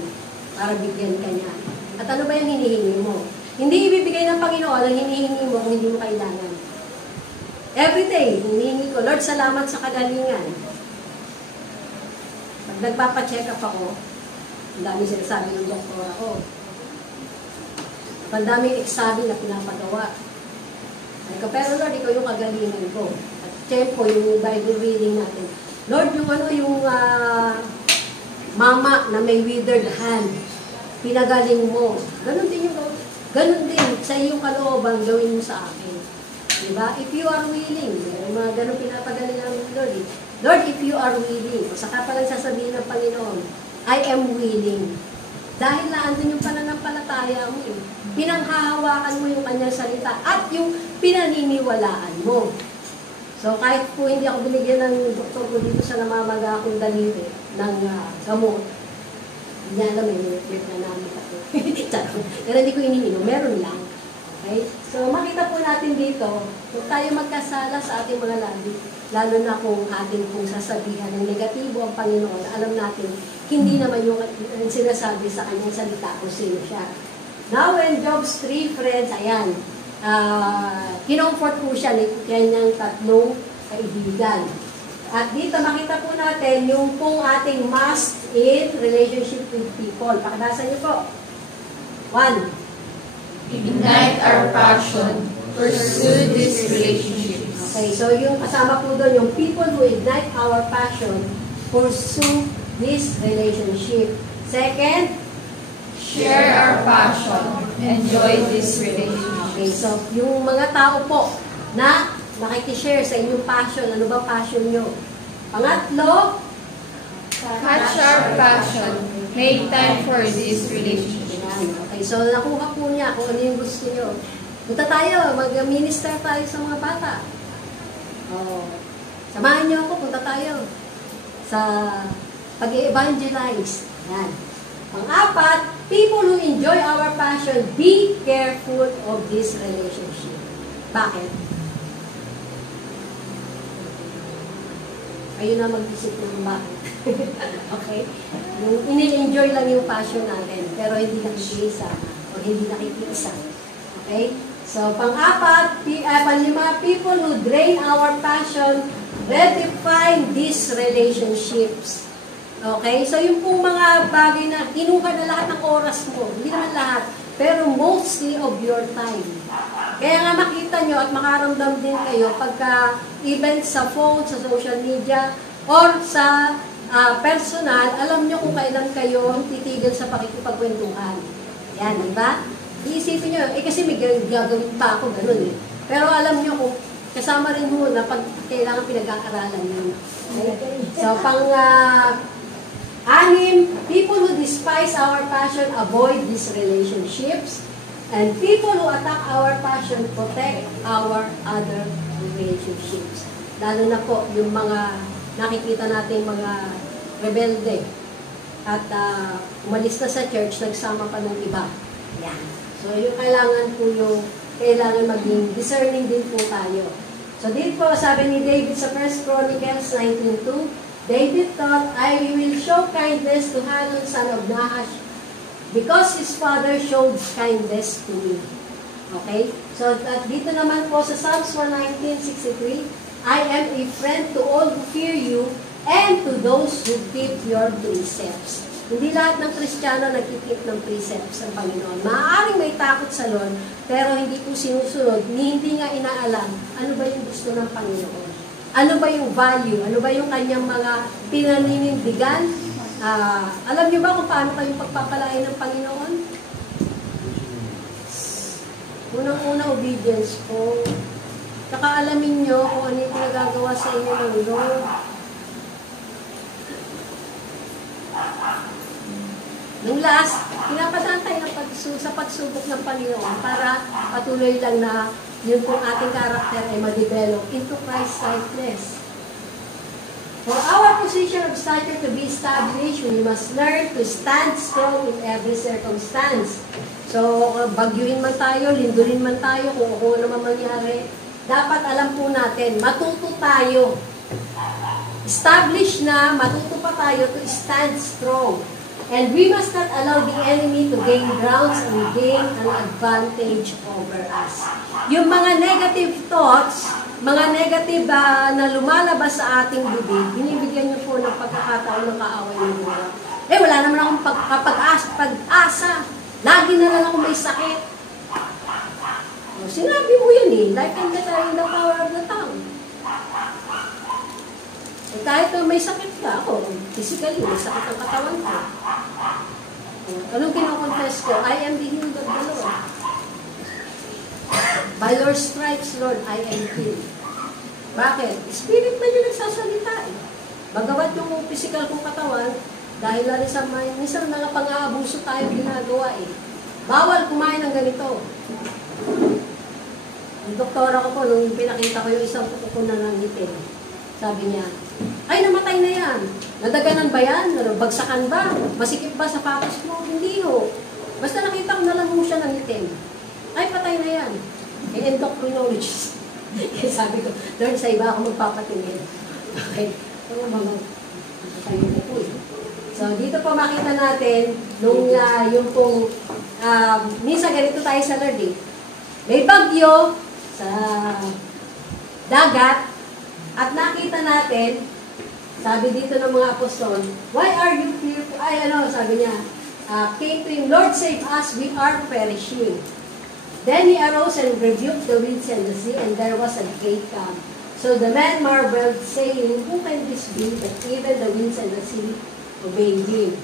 para bigyan ka niya? At ano ba yung hinihingi mo? Hindi ibibigay ng Panginoon ang hinihingi mo kung hindi mo kailangan. Every day, hinihingi ko, Lord, salamat sa kagalingan. Pag nagpapacheck up ako, ang dami sinasabi ng doktor ako. Ang daming examen na pinapagawa. Pero Lord, ikaw yung kagalingan ko. At tempo, yung Bible reading natin. Lord, yung mama na may withered hand, pinagaling mo. Ganon din sa iyong kalooban gawin mo sa akin. Diba? If you are willing, yung mga ganon pinapagaling ng Lord. Lord, if you are willing, saka palang sasabihin ng Panginoon, I am willing. Dahil naandun yung pananampalataya mo eh. Pinanghahawakan mo yung kanyang salita at yung pinaniniwalaan mo. So, kahit po hindi ako binigyan ng doktor ko dito sa namamaga akong daliri ng gamot, hindi alam, may na namin ako. Pero hindi ko iniinom, meron lang. Okay? So, makita po natin dito, kung tayo magkasala sa ating mga labi, lalo na kung ating pong sasabihan ng negatibo ang Panginoon, alam natin, hindi naman yung sinasabi sa kanyang salita kung sino siya. Now, when Job's 3 friends, ayan, kinomfort po siya ni kanyang tatlong kaibigan. At dito makita po natin yung pong ating must in relationship with people. Pakibasa niyo po. 1. Ignite our passion. Pursue this relationship. Okay, so yung kasama po doon, yung people who ignite our passion, pursue this relationship. Second, share our passion. Enjoy this relationship. okay, so yung mga tao po na nakikishare sa inyong passion, ano ba passion nyo? Pangatlo, Catch our passion. Make time for this relationship. Yan. Okay, so nakuha po niya kung ano yung gusto niyo. Punta tayo, mag-minister tayo sa mga bata. Oh. Samahan niyo ako, punta tayo sa pag-evangelize. Yan. Pang-apat, people who enjoy our passion, be careful of this relationship. Bakit? Kayo na mag-isip ng bakit. Okay? Yung ini-enjoy lang yung passion natin, pero hindi nakikiisa o hindi nakikiisa. Okay? So, pang-apat, panlima, people who drain our passion, redefine these relationships. Okay? So, yung pong mga bagay na kinuha na lahat ng oras mo, hindi naman lahat, pero mostly of your time. Kaya nga makita nyo at makaramdam din kayo pagka even sa phone, sa social media, or sa personal, alam nyo kung kailan kayo titigil sa pakikipagkwentuhan. Yan, di ba? Iisipin nyo, kasi may gagawin pa ako, ganun eh. Pero alam nyo kung kasama rin mo na pag kailangan pinag-aaralan nyo. Okay? So, anim, people who despise our passion avoid these relationships. And people who attack our passion protect our other relationships. Lalo na po yung mga nakikita natin mga rebelde. At umalis na sa church, nagsama pa ng iba. Yan. So yung kailangan maging discerning din po tayo. So dito sabi ni David sa 1 Chronicles 19:2, David thought, I will show kindness to Hanun son of Nahash, because his father showed kindness to me. Okay? So, dito naman po sa Psalms 119:63, I am a friend to all who fear you and to those who keep your precepts. Hindi lahat ng Kristiyano nagkikip ng precepts ng Panginoon. Maaaring may takot sa Lord, pero hindi po sinusunod, hindi nga inaalam ano ba yung gusto ng Panginoon. Ano ba yung value? Ano ba yung kanyang mga pinaninindigan? Alam niyo ba kung paano kayong pagpapalain ng Panginoon? Unang-una, obedience po. Tsaka alamin niyo kung ano yung nagagawa sa inyo ng Lord. Nung last, pinapadaan tayo sa pagsubok ng Panginoon para patuloy lang na yun pong ating karakter ay ma-develop into Christ-likeness. For our position of stature to be established, we must learn to stand strong in every circumstance. So, bagyuhin man tayo, lindurin man tayo, kung ano naman mangyari, dapat alam po natin, matuto tayo. Establish na, matuto pa tayo to stand strong. And we must not allow the enemy to gain grounds and gain an advantage over us. Yung mga negative thoughts, mga negative na lumalabas sa ating bibig, binibigyan niyo po ng pagkakataon ng kaaway ng Lord. Wala naman akong pag-asa. Lagi na lang ako may sakit. Sinabi mo yan eh, life and death are in the power of the tongue. Kahit may sakit ka ako, physically, may sakit ang katawan ko. Anong kinoconfess ko? I am the healed of the Lord. By your stripes, Lord, I am healed. Bakit? Spirit na yung nagsasalita eh. Bagamat yung physical kong katawan, dahil na rin sa minsan na pang-aabuso tayo ginagawa eh. Bawal kumain ng ganito. Yung doktora ko po, nung pinakita ko yung isang kuko na nangitin, sabi niya, ay, namatay na yan. Nadaganan ba yan? Bagsakan ba? Masikip ba sapatos mo? Hindi ho. Basta nakita ko na lang mo siya ng itim. Ay, patay na yan. Endocrinologist. Kaya sabi ko, Lord, sa iba ako magpapatingin. Okay. Kaya mga, tayo na po eh. So, dito po makita natin, nung yung pong, minsan ganito tayo sa Lord eh. May bagyo sa dagat, at nakita natin, sabi dito ng mga apostol, why are you fearful? Sabi niya, came to him, Lord, save us, we are perishing. Then he arose and rebuked the winds and the sea, and there was a great calm. So the men marveled, saying, who can this be, that even the winds and the sea obey him?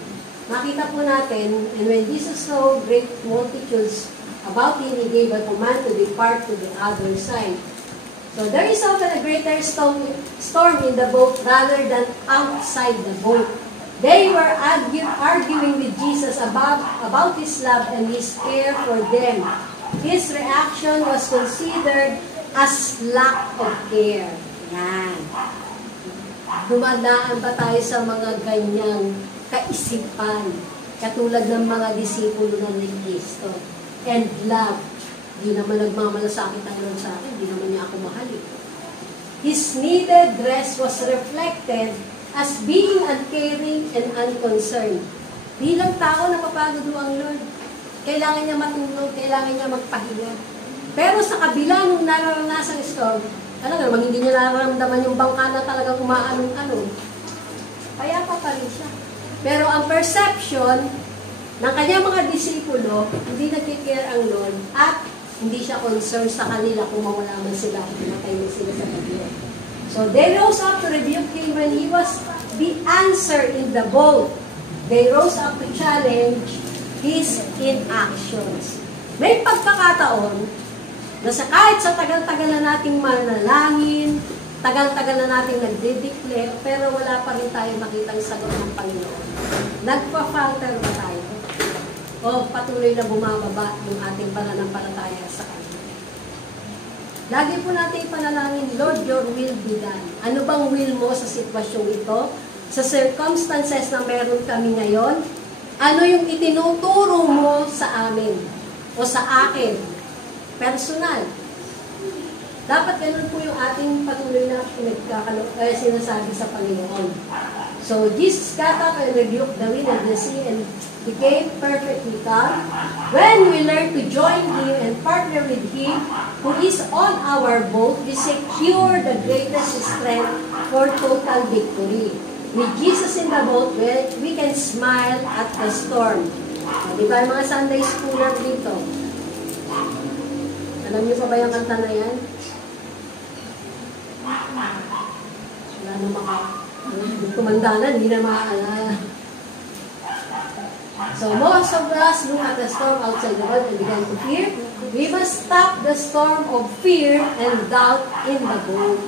Makita po natin, and when Jesus saw great multitudes about him, he gave a command to depart to the other side. So there is often a greater storm in the boat rather than outside the boat. They were arguing with Jesus about His love and His care for them. His reaction was considered as lack of care. Yan. Dumadaan ba tayo sa mga ganyang kaisipan, katulad ng mga disipulo ng Kristo? And love. Di naman nagmamalasakit ang Lord sa akin, di naman niya ako mahalin. His needed rest was reflected as being uncaring and unconcerned. Bilang tao, napapagod mo ang Lord. Kailangan niya matulog, kailangan niya magpahinga. Pero sa kabila nung nararanasan storm, talaga naman hindi niya nararamdaman yung bangka na talagang umaanong-anong. Payapa pa rin siya. Pero ang perception ng kanyang mga disipulo, hindi nagkikare ang Lord at hindi siya concerned sa kanila kung mawala man sila at pinatay man sila sa bagyo. So they rose up to rebuke him when he was the answer in the boat. They rose up to challenge his inactions. May pagkakataon na kahit sa tagal-tagal na nating manalangin, tagal-tagal na nating nagde-declare, pero wala pa rin tayo makitang sagot ng Panginoon. Nagpa-falter ba tayo? O patuloy na bumababa yung ating pananampalataya sa Kanya? Lagi po natin ipanalangin, Lord, your will be done. Ano bang will mo sa sitwasyong ito? Sa circumstances na meron kami ngayon? Ano yung itinuturo mo sa amin? O sa akin? Personal. Dapat ganun po yung ating patuloy na sinasabi sa Panginoon. So, Jesus got up and rebuked the wind and the sea and became perfectly calm. When we learn to join Him and partner with Him, who is on our boat, we secure the greatest strength for total victory. With Jesus in the boat, we can smile at the storm. Di ba yung mga Sunday schooler dito? Alam niyo pa ba yung kanta na yan? Wala na kumandanan, hindi na maaalala. So most of us look at the storm outside the boat and began to fear. We must stop the storm of fear and doubt in the boat.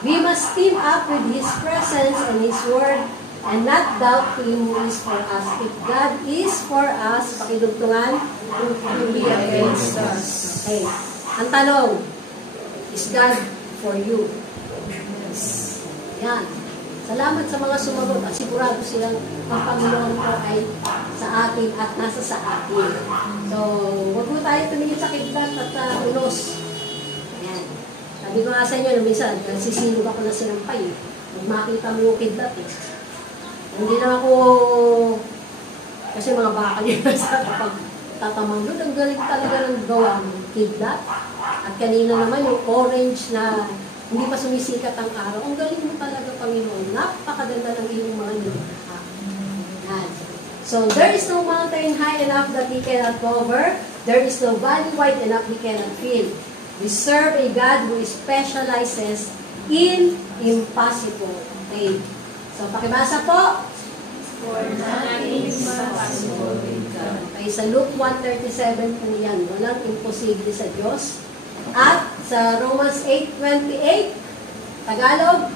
We must team up with His presence and His word and not doubt Him who is for us. If God is for us, pakidugtungan, who will be against us? Okay. Ang tanong, is God for you? Yes. Yan. Salamat sa mga sumagot at sigurado silang ang Panginoon ko ay sa atin at nasa sa atin. So, huwag mo tayo tumingin sa kidlat at ulos. Ayan. Sabi ko nga sa inyo, minsan, sisilog ako na sinampay. Huwag makita mo yung kidlat eh. Hindi na ako, kasi mga baka nila sa kapag tatamang doon, ang galing talaga ng gawa ng kidlat. At kanina naman yung orange na hindi pa sumisikat ang araw. Ang galing mo talaga, Panginoon. Napakaganda ng iyong mga nilikha. So, there is no mountain high enough that He cannot cover. There is no valley wide enough He cannot fill. We serve a God who specializes in impossible. Okay. So, pakibasa po. For nothing is impossible with God. Okay, sa Luke 1:37 po yan. Walang imposible sa Diyos. At sa Romans 8:28, Tagalog,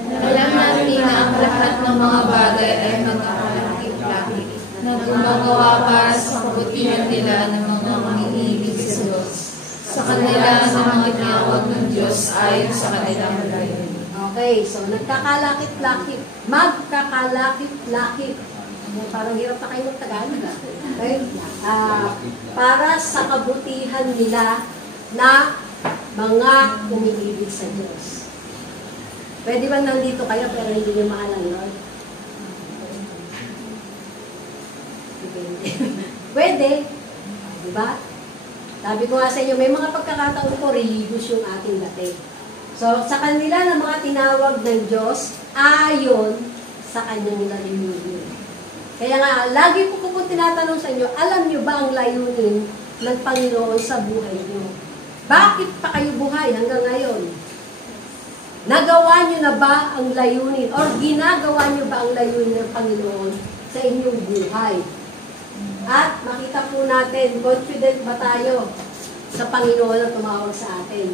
alam natin na ang lahat ng mga bagay ay magkakalaking-lakik na gumagawa para sa kabutihan nila ng mga manginibig sa Diyos. Sa kanila sa mga tinawag ng Diyos ayon sa kanilang layunin. Okay, so nagkakalakit-lakit, magkakalakit-lakit. Parang hirap na kayo ng Tagalog. Okay? Para sa kabutihan nila na mga umiibig sa Diyos. Pwede ba nandito kayo pero hindi niyo mahal ang Lord? Pwede. Diba? Sabi ko nga sa inyo, may mga pagkakataon po, religious yung ating dati. So, sa kanila na mga tinawag ng Diyos, ayon sa kanyang layunin. Kaya nga, lagi po ko tinatanong sa inyo, alam niyo ba ang layunin ng Panginoon sa buhay niyo? Bakit pa kayo buhay hanggang ngayon? Nagawa niyo na ba ang layunin? Or ginagawa niyo ba ang layunin ng Panginoon sa inyong buhay? At makita po natin, confident ba tayo sa Panginoon na tumawag sa atin?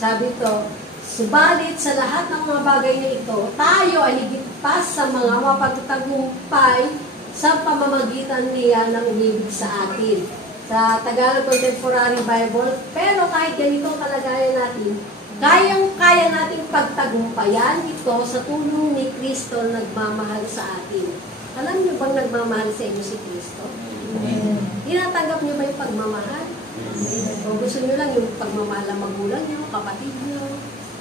Sabi to, Subalit sa lahat ng mga bagay na ito, tayo ay ligtas sa mga mapagtagumpay sa pamamagitan niya ng umibig sa atin. Sa Tagalog Contemporary Bible, pero kahit ganito kalagayan natin, kayang-kaya nating pagtagumpayan ito sa tulong ni Kristo nagmamahal sa atin. Alam niyo bang nagmamahal sa inyo si Kristo? Tinatanggap niyo ba yung pagmamahal? O gusto niyo lang yung pagmamahal ng magulang niyo, kapatid niyo,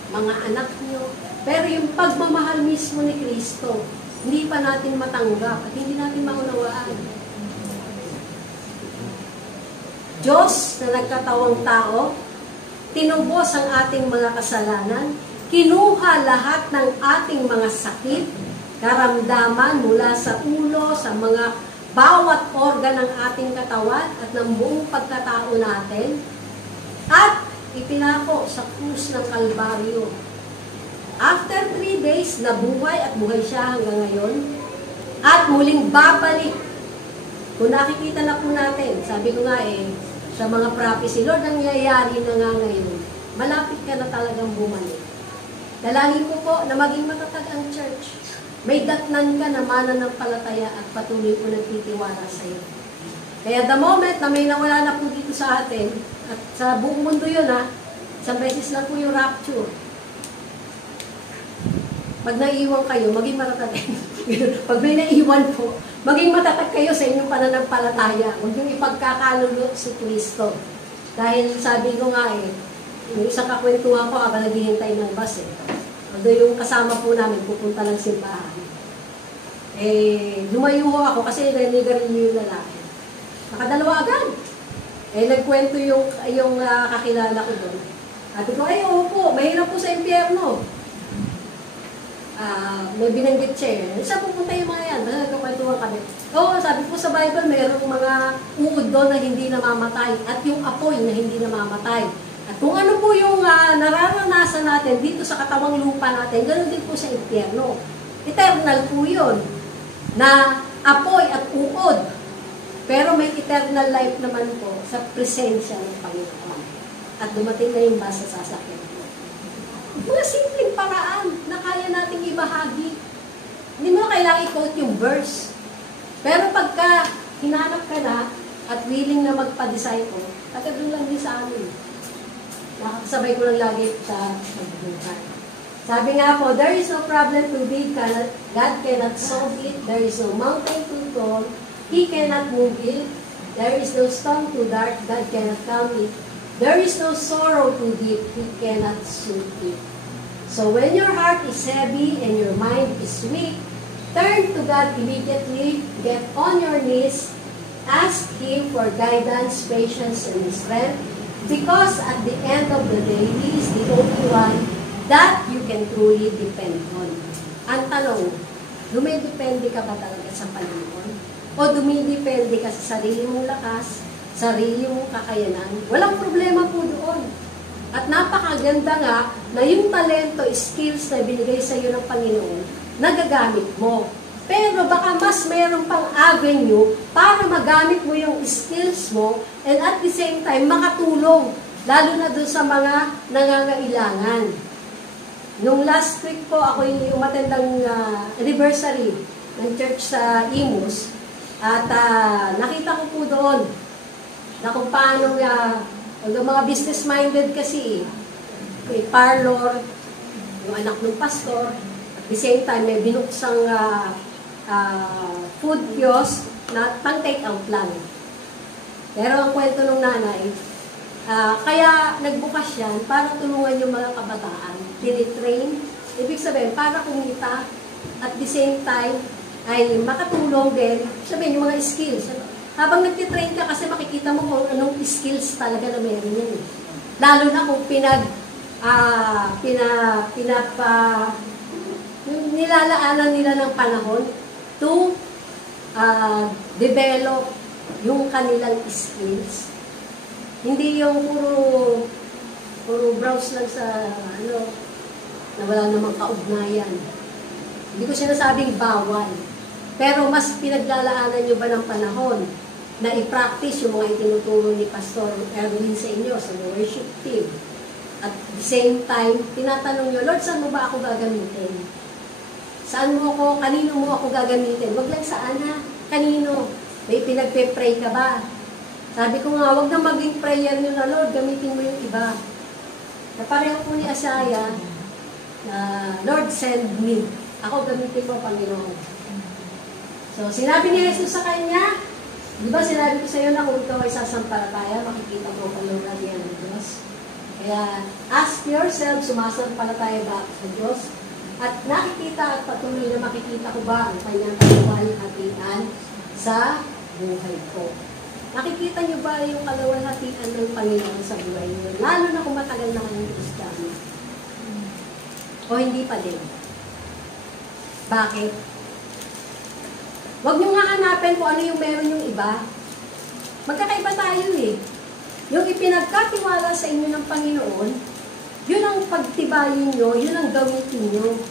mga anak niyo. Pero yung pagmamahal mismo ni Kristo, hindi pa natin matanggap at hindi natin maunawaan. Diyos na nagkatawang tao, tinubos ang ating mga kasalanan, kinuha lahat ng ating mga sakit, karamdaman mula sa ulo, sa mga bawat organ ng ating katawan at ng buong pagkatao natin, at ipinako sa krus ng Kalbaryo. After 3 days, nabuhay at buhay siya hanggang ngayon, at muling babalik. Kung nakikita na po natin, sabi ko nga sa mga prophecy, Lord, nangyayari na nga ngayon, malapit ka na talagang bumalik. Dalangin ko po na maging matatag ang church. May datnan ka na mananampalataya at patuloy po nagtitiwala sa iyo. Kaya the moment na may nawala na po dito sa atin, at sa buong mundo yun isang beses lang po yung rapture. Pag naiiwan kayo, maging matatag. Pag may naiwan po, maging matatag kayo sa inyong pananampalataya. Huwag yung ipagkakalulot si Kristo. Dahil sabi ko nga yung isang kakwentuhan ko habang naghihintay ng bus Although yung kasama po namin, pupunta lang simbahan. Lumayo ako kasi nanigarilyo yung lalaki. Nakadalawa agad. Nagkwento yung kakilala ko doon. Sabi ko, opo, mahirap po sa impyerno. May binanggit siya Saan pupunta yung mga yan? Nagkakwentuhan kami. Sabi po sa Bible, mayroong mga uod doon na hindi namamatay at yung apoy na hindi namamatay. At kung ano po yung nararanasan natin dito sa katawang lupa natin, ganoon din po sa impyerno. Eternal po yun, na apoy at uod. Pero may eternal life naman po sa presensya ng Panginoon. At dumating na yung basa sa sasakyan. Mga simpleng paraan na kaya nating ibahagi. Hindi mo kailangan i-quote yung verse. Pero pagka hinanap ka na at willing na magpa-disciple, doon lang din sa amin. Nakakasabay ko lang lagi sa pagbubuhay. Sabi nga po, there is no problem too big, God cannot solve it. There is no mountain too tall, He cannot move it. There is no storm too dark, God cannot calm it. There is no sorrow too deep, He cannot soothe it. So when your heart is heavy and your mind is weak, turn to God immediately, get on your knees, ask Him for guidance, patience, and strength, because at the end of the day, He is the only one that you can truly depend on. Ang tanong, dumidepende ka ba talaga sa Panginoon? O dumidepende ka sa sarili mong lakas, sarili mong kakayanan? Walang problema po doon. At napakaganda nga na yung talento, skills na binigay sa iyo ng Panginoon, nagagamit mo. Pero baka mas mayroon pang avenue para magamit mo yung skills mo and at the same time makatulong, lalo na doon sa mga nangangailangan. Nung last week po, ako yung umatendang anniversary ng church sa Imus at nakita ko po doon na kung paano yung mga business-minded kasi, may parlor, yung anak ng pastor, at the same time may binuksang food kiosk na pang-take-out lang. Pero ang kwento ng nanay, kaya nagbukas yan para tulungan yung mga kabataan. Tinitrain, ibig sabihin, para kumita, at the same time, ay makatulong din, sabihin, yung mga skills. Habang nagtitrain ka kasi makikita mo kung anong skills talaga na meron yan. Lalo na kung nilalaanan nila ng panahon to develop yung kanilang skills. Hindi yung puro browse lang sa na wala namang kaugnayan. Hindi ko sinasabing bawal. Pero mas pinaglalaanan nyo ba ng panahon na i-practice yung mga itinuturo ni Pastor Erwin sa inyo, sa worship team. At the same time, tinatanong nyo, Lord, saan mo ba ako gagamitin? Saan mo ako, kanino mo ako gagamitin? Wag lang saan ha, kanino? May pinagpe-pray ka ba? Sabi ko nga, wag na maging prayer nyo na, Lord, gamitin mo yung iba. Na pareho po ni Asaya, na Lord, send me. Ako gamitin mo, Panginoon. So, sinabi ni Jesus sa kanya, di ba sinabi ko sa iyo na kung ikaw ay sasampalataya, makikita mo ang kalurahan ng Diyos. Kaya, ask yourself, sumasampalataya ba ako sa Diyos? At nakikita at patuloy na makikita ko ba ang kanyang kaluwalhatian sa buhay ko? Nakikita niyo ba yung kaluwalhatian ng Panginoon sa buhay niyo? Lalo na kung matagal na kayong Kristiyano. O hindi pa din. Bakit? Huwag niyo nga hanapin kung ano yung meron yung iba. Magkakaiba tayo eh. Yung ipinagkatiwala sa inyo ng Panginoon, yun ang pagtibayin nyo, yun ang gamitin nyo.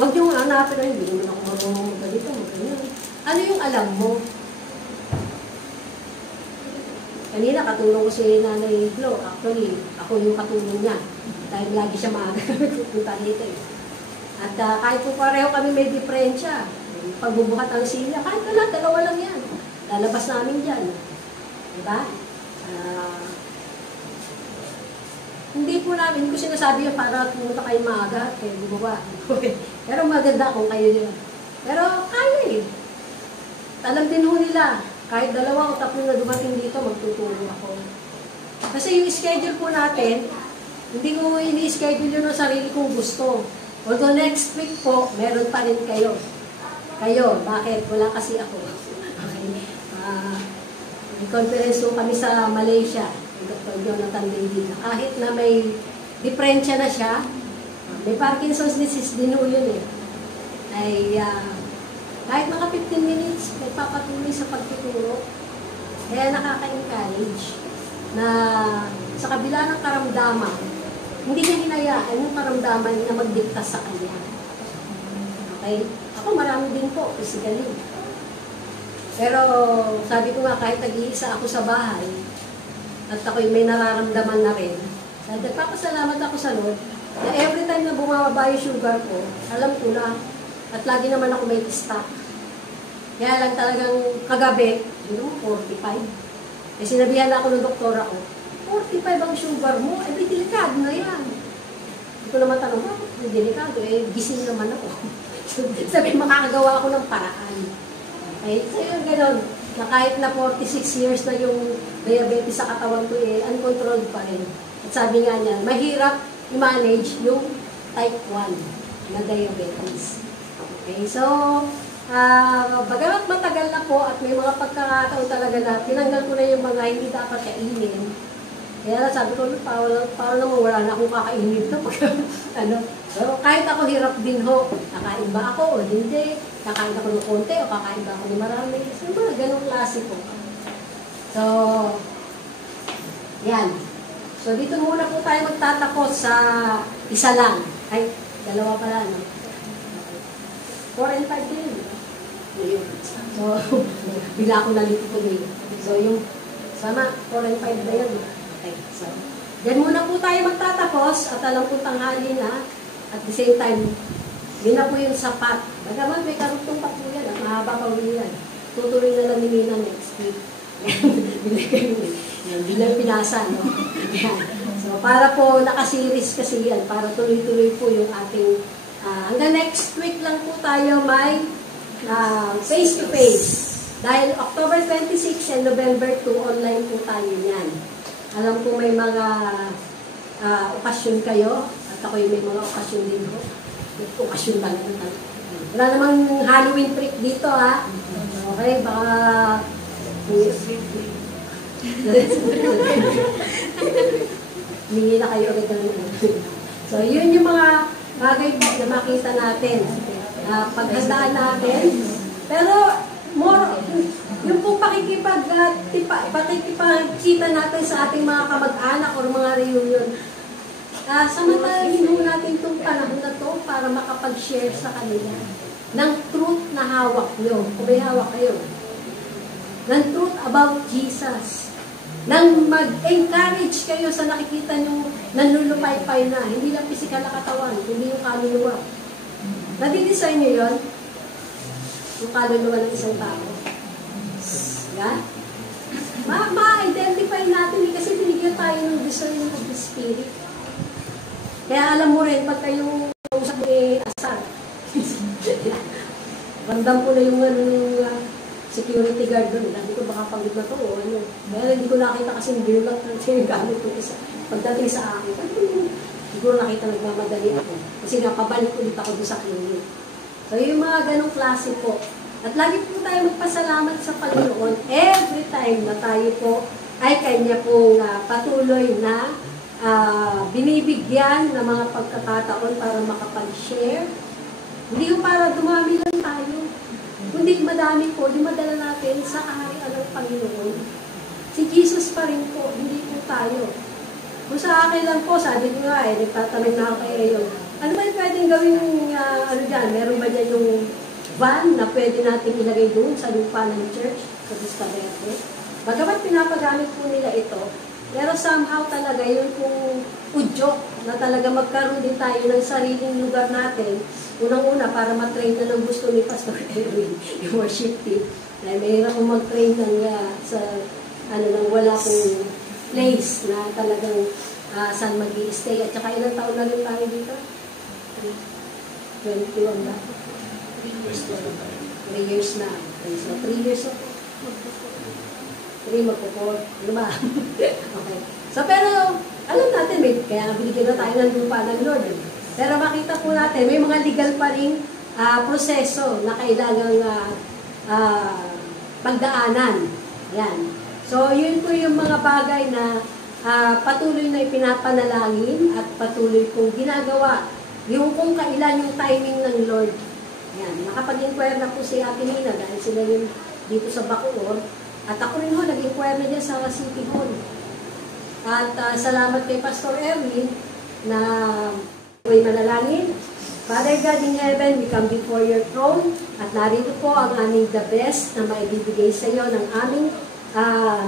Huwag nyo nga hanapin na, hindi naman ako marunong magdalito, magganyan. Ano yung alam mo? Kanina, katulong ko si Nanay Glo. Actually, ako yung katulong niya. Dahil lagi siya maaga pupunta dito eh. At kahit po pareho kami may diferensya, pagbubuhat ang sila, kahit na lang, dalawa lang yan. Lalabas namin dyan. Diba? Hindi po namin, ko sinasabi yung para pumunta kayo maaga, kayo bumaba. Pero maganda kung kayo nila. Pero kaya eh. Alam din ho nila, kahit dalawa o tatlo na dumating dito, magtutulong ako. Kasi yung schedule po natin, hindi ko ini-schedule yun ang sarili kong gusto. Although next week po, meron pa rin kayo. Kayo, bakit? Wala kasi ako. Okay. May conference po kami sa Malaysia. Dr. Jonathan David. Kahit na may diferensya na siya, may Parkinson's disease din ho yun eh. Ay, kahit mga 15 minutes, nagpapatuloy sa pagtuturo. Kaya nakaka-encourage na sa kabila ng karamdaman, hindi niya hinayaan yung karamdaman na magdikta sa kanya. Okay? Ako marami din po, physically. Pero sabi ko nga, kahit nag-iisa ako sa bahay, at ako'y may nararamdaman na rin, nagpapasalamat ako sa Lord, na every time na bumababa yung sugar ko, alam ko na, at lagi naman ako may stock. Kaya lang talagang kagabi, 45. Eh sinabihan ako ng doktora ko, 45 ang sugar mo, eh may delikado na yan. Hindi ko naman tanong, may delikado, eh gising naman ako. Sabi, makakagawa ako ng paraan. Okay, so yun gano'n, na kahit na 46 years na yung diabetes sa katawan ko, eh, uncontrolled pa rin. At sabi nga niya, mahirap i-manage yung type 1 na diabetes. Okay, so, bagamat matagal na po at may mga pagkakataon talaga na tinanggal ko na yung mga hindi dapat kainin. Kaya sabi ko, parang naman wala na akong kakainin ito. Pero kahit ako hirap din ho, kakain ba ako o hindi? Kakain ako ng konti o kakain ba ako ng marami? So, mga ganong klase po. So, yan. So, dito muna po tayo magtatapos sa isa lang. Ay, dalawa pala, no? 4 and 5 din. So, bila ako nalito po din. So, yung sama, 4 and 5 na yan. Okay, so, yan muna po tayo magtatapos at alam po tanghali na. At the same time, yun na po yung sapat. Bagaman may karugtong pa po yan at mahaba pa po yan. Tutuloy na lang ni Nina next week. Bilang pinasa, no? So, para po nakaseries kasi yan, para tuloy-tuloy po yung ating hanggang next week lang po tayo may face-to-face. Dahil October 26 and November 2, online po tayo yan. Alam ko may mga okasyon kayo, at ako may mga okasyon din ko. Okasyon ba na? Wala namang Halloween trick dito, ha? Okay, baka... Hingi na kayo ulit ng So, yun yung mga bagay po na makita natin. Paghandaan natin. Pero, more, yung pong pakikipagkita natin sa ating mga kamag-anak o mga reunion, samantalahin mo natin itong panahon na to para makapag-share sa kanila ng truth na hawak nyo. Kung may hawak kayo. Ng truth about Jesus. nang mag-encourage kayo sa nakikita nyo nanlulupay-pay na, hindi lang physical na katawan, hindi yung kaluluwa. Nadidesign nyo yun? Yung kaluluwa ng isang tao. Yan? Ma-identify natin kasi binigyan tayo ng discerning of the spirit. Kaya alam mo rin, pag kayong usap ni Asar, bandang ko na yung security guard doon. Sabi ko, baka pagod na to o ano. Kaya hindi ko nakita kasi hindi lang gamit yung isa. Pagdating sa akin, hindi ko nakita nagmamadali ako. Kasi napabalik ulit ako doon sa clinic. So yung mga ganong klase po. At lagi po tayo magpasalamat sa Panginoon every time na tayo po ay Kanya pong patuloy na binibigyan ng mga pagkakataon para makapag-share. Hindi yung para dumami lang tayo. Kundi madami po, yung madala natin sa kaharian ng Panginoon. Si Jesus pa rin po, hindi po tayo. Kung sa akin lang po, sabi ko nga nagtatanong na ako kay Ayon, ano ba yung pwedeng gawin dyan? Meron ba dyan yung van na pwede natin ilagay doon sa lupa ng church, sa Vista Verde? Bagamat pinapagamit po nila ito, pero somehow talaga yun kung udyo na talaga magkaroon din tayo ng sariling lugar natin. Unang-una, para matrain na ng gusto ni Pastor Erwin, yung worship team. Mahirap kong mag-train sa nang wala pong place na talagang saan mag-i-stay. At saka ilang taon na rin tayo dito? 21 na. 3 years na. So, 3 years ako. 3 magpo-4. Ano ba? Okay. So, pero, alam natin, kaya binigyan na tayo ng lupa ng Lord. Pero makita po natin, may mga legal pa rin proseso na kailangang pagdaanan. Yan. So, yun po yung mga bagay na patuloy na ipinapanalangin at patuloy kong ginagawa. Yung kung kailan yung timing ng Lord. Yan. Nakapag-inquire na po si Ate Nina dahil sila yung dito sa Bacoor. At ako rin ho, nag-inquire na dyan sa City Hall. At salamat kay Pastor Erwin na may manalangin. Father God in heaven, we come before your throne at narito po ang aming the best na maibibigay sa iyo ng aming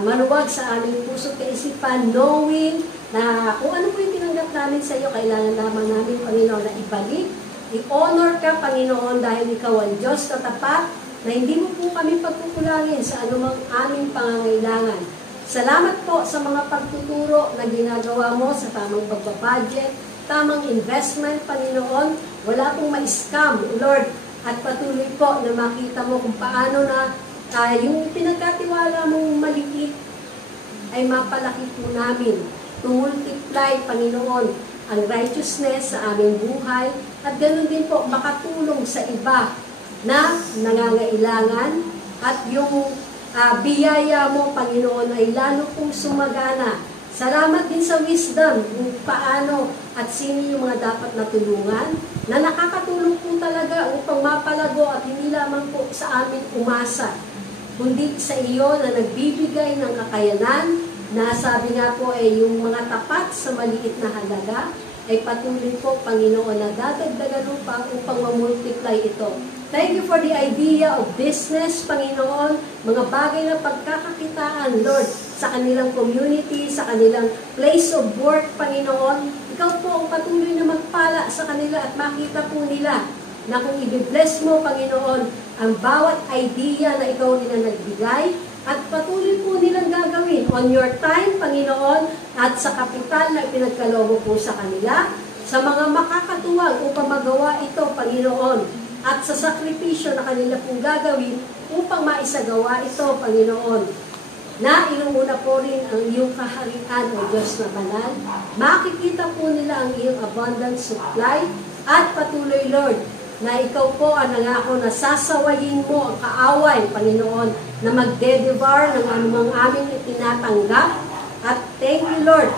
maluwag sa aming puso at kaisipan, knowing na kung ano po yung tinanggap namin sa iyo, kailangan lamang namin, Panginoon, na ibalik. I-honor ka, Panginoon, dahil ikaw ang Diyos na tapat, na hindi mo po kami pagkukulangin sa anumang aming pangangailangan. Salamat po sa mga pagtuturo na ginagawa mo sa tamang pagbabudget, tamang investment, Panginoon. Wala pong ma-scam, Lord. At patuloy po na makita mo kung paano na yung pinagkatiwala mong maliit ay mapalaki po namin. To multiply, Panginoon, ang righteousness sa aming buhay. At ganoon din po, makatulong sa iba na nangangailangan. At yung biyaya mo, Panginoon, ay lalo pong sumagana. Salamat din sa wisdom kung paano at sino yung mga dapat natulungan na nakakatulong po talaga upang mapalago at hindi lamang po sa amin umasa, kundi sa iyo na nagbibigay ng kakayanan na sabi nga po ay yung mga tapat sa maliit na halaga ay patuloy po, Panginoon, na dadagdagan upang mamultiply ito. Thank you for the idea of business, Panginoon, mga bagay na pagkakakitaan, Lord, sa kanilang community, sa kanilang place of work, Panginoon. Ikaw po ang patuloy na magpala sa kanila at makita po nila na kung i-bless mo, Panginoon, ang bawat idea na ikaw nila nagbigay at patuloy po nilang gagawin on your time, Panginoon, at sa kapital na ipinagkaloob po sa kanila, sa mga makakatuwag upang magawa ito, Panginoon, at sa sakripisyo na kanila pong gagawin upang maisagawa ito, Panginoon, na inuuna po rin ang iyong kaharian o Diyos na banal. Makikita po nila ang iyong abundant supply at patuloy, Lord, na ikaw po ang nangako na sasawayin mo ang kaaway, Panginoon, na magde-devour ng anumang aming itinatanggap. At thank you, Lord,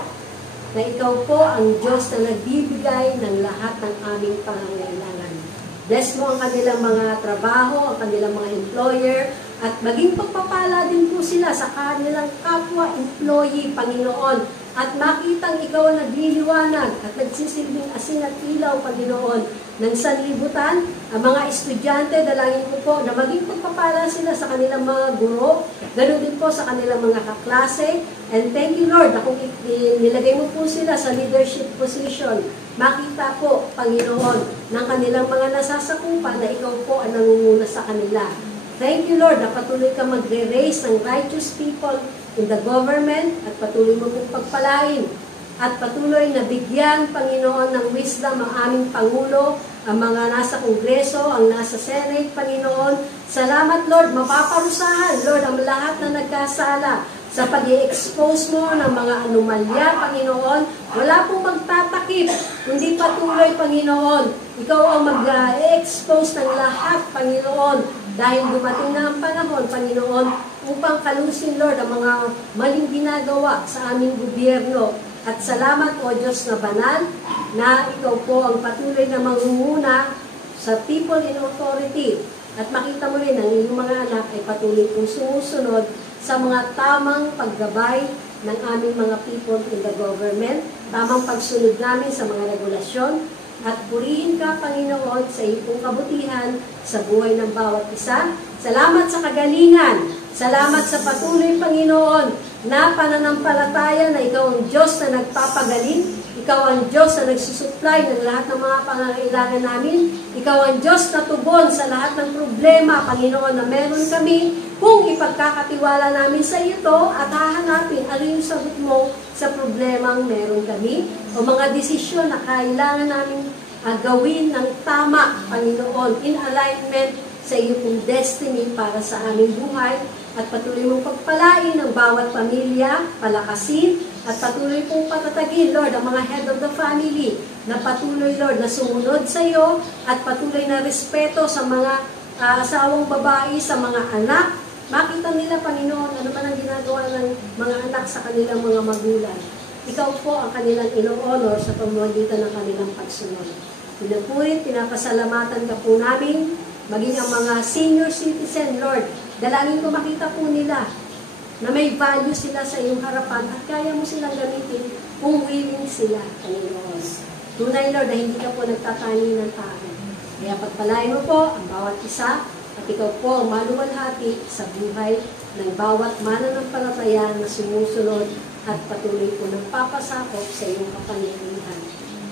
na ikaw po ang Diyos na nagbibigay ng lahat ng aming pangangailangan. Bless mo ang kanilang mga trabaho, ang kanilang mga employer, at maging pagpapala din po sila sa kanilang kapwa-employee, Panginoon. At makitang ikaw ang nagliliwanag at nagsisilbing asin at ilaw, Panginoon, ng sanlibutan. Ang mga estudyante, dalangin ko po na maging pagpapala sila sa kanilang mga guro. Ganoon din po po sa kanilang mga kaklase. And thank you, Lord, na kung nilagay mo po sila sa leadership position, makita po, Panginoon, ng kanilang mga nasasakupan na ikaw po ang nangunguna sa kanila. Thank you, Lord, na patuloy ka magre-raise ng righteous people in the government at patuloy mo pong pagpalain at patuloy na bigyan, Panginoon, ng wisdom ang aming Pangulo, ang mga nasa Kongreso, ang nasa Senate, Panginoon. Salamat, Lord, mapaparusahan, Lord, ang lahat na nagkasala sa pag-i-expose mo ng mga anomalya, Panginoon. Wala pong magtatakip, kundi patuloy, Panginoon. Ikaw ang mag-expose ng lahat, Panginoon, dahil dumating na ang panahon, Panginoon, upang kalusin, Lord, ang mga maling ginagawa sa aming gobyerno. At salamat, O Diyos na banal, na ikaw po ang patuloy na mangunguna sa people in authority. At makita mo rin ang iyong mga anak ay patuloy pong sumusunod sa mga tamang paggabay ng aming mga people in the government, tamang pagsunod namin sa mga regulasyon, at purihin ka, Panginoon, sa iyong kabutihan sa buhay ng bawat isa. Salamat sa kagalingan. Salamat sa patuloy, Panginoon, na pananampalataya na ikaw ang Diyos na nagpapagaling. Ikaw ang Diyos na nagsusupply ng lahat ng mga pangangailangan namin. Ikaw ang Diyos na tugon sa lahat ng problema, Panginoon, na meron kami. Kung ipagkakatiwala namin sa iyo to at hahanapin ano yung sagot mo sa problemang meron kami o mga desisyon na kailangan namin gawin ng tama, Panginoon, in alignment sa iyong destiny para sa aming buhay. At patuloy mong pagpalain ng bawat pamilya, palakasin, at patuloy pong patatagin, Lord, ang mga head of the family, na patuloy, Lord, na sumunod sa iyo, at patuloy na respeto sa mga asawang babae, sa mga anak. Makita nila, Panginoon, ano man ang ginagawa ng mga anak sa kanilang mga magulang. Ikaw po ang kanilang ino-honor sa pamamagitan ng kanilang pagsunod. Pinapurit, pinapasalamatan ka po namin, maging ang mga senior citizen, Lord. Dalangin ko makita po nila na may value sila sa iyong harapan at kaya mo silang gamitin kung willing sila, Panginoon. Tunay, Lord, na hindi ka po nagtatani ng tao. Kaya pagpalain mo po ang bawat isa at ikaw po ang maluwalhati sa buhay ng bawat mananampalataya na sumusunod at patuloy po nagpapasakop sa iyong kapangyarihan.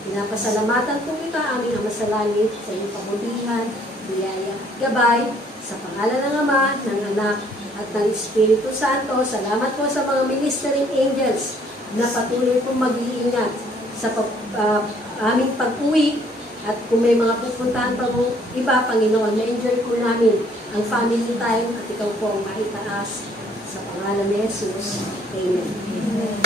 Pinapasalamatan po kita, aming Ama sa Langit, sa iyong kabutihan, biyaya, gabay, sa pangalan ng Ama, ng Anak, at ng Espiritu Santo. Salamat po sa mga ministering angels na patuloy pong mag-iingat sa aming pag-uwi. At kung may mga pupuntahan pa po iba, Panginoon, na-enjoy po namin ang family time at ikaw po ang maitaas. Sa pangalan ni Jesus. Amen. Amen.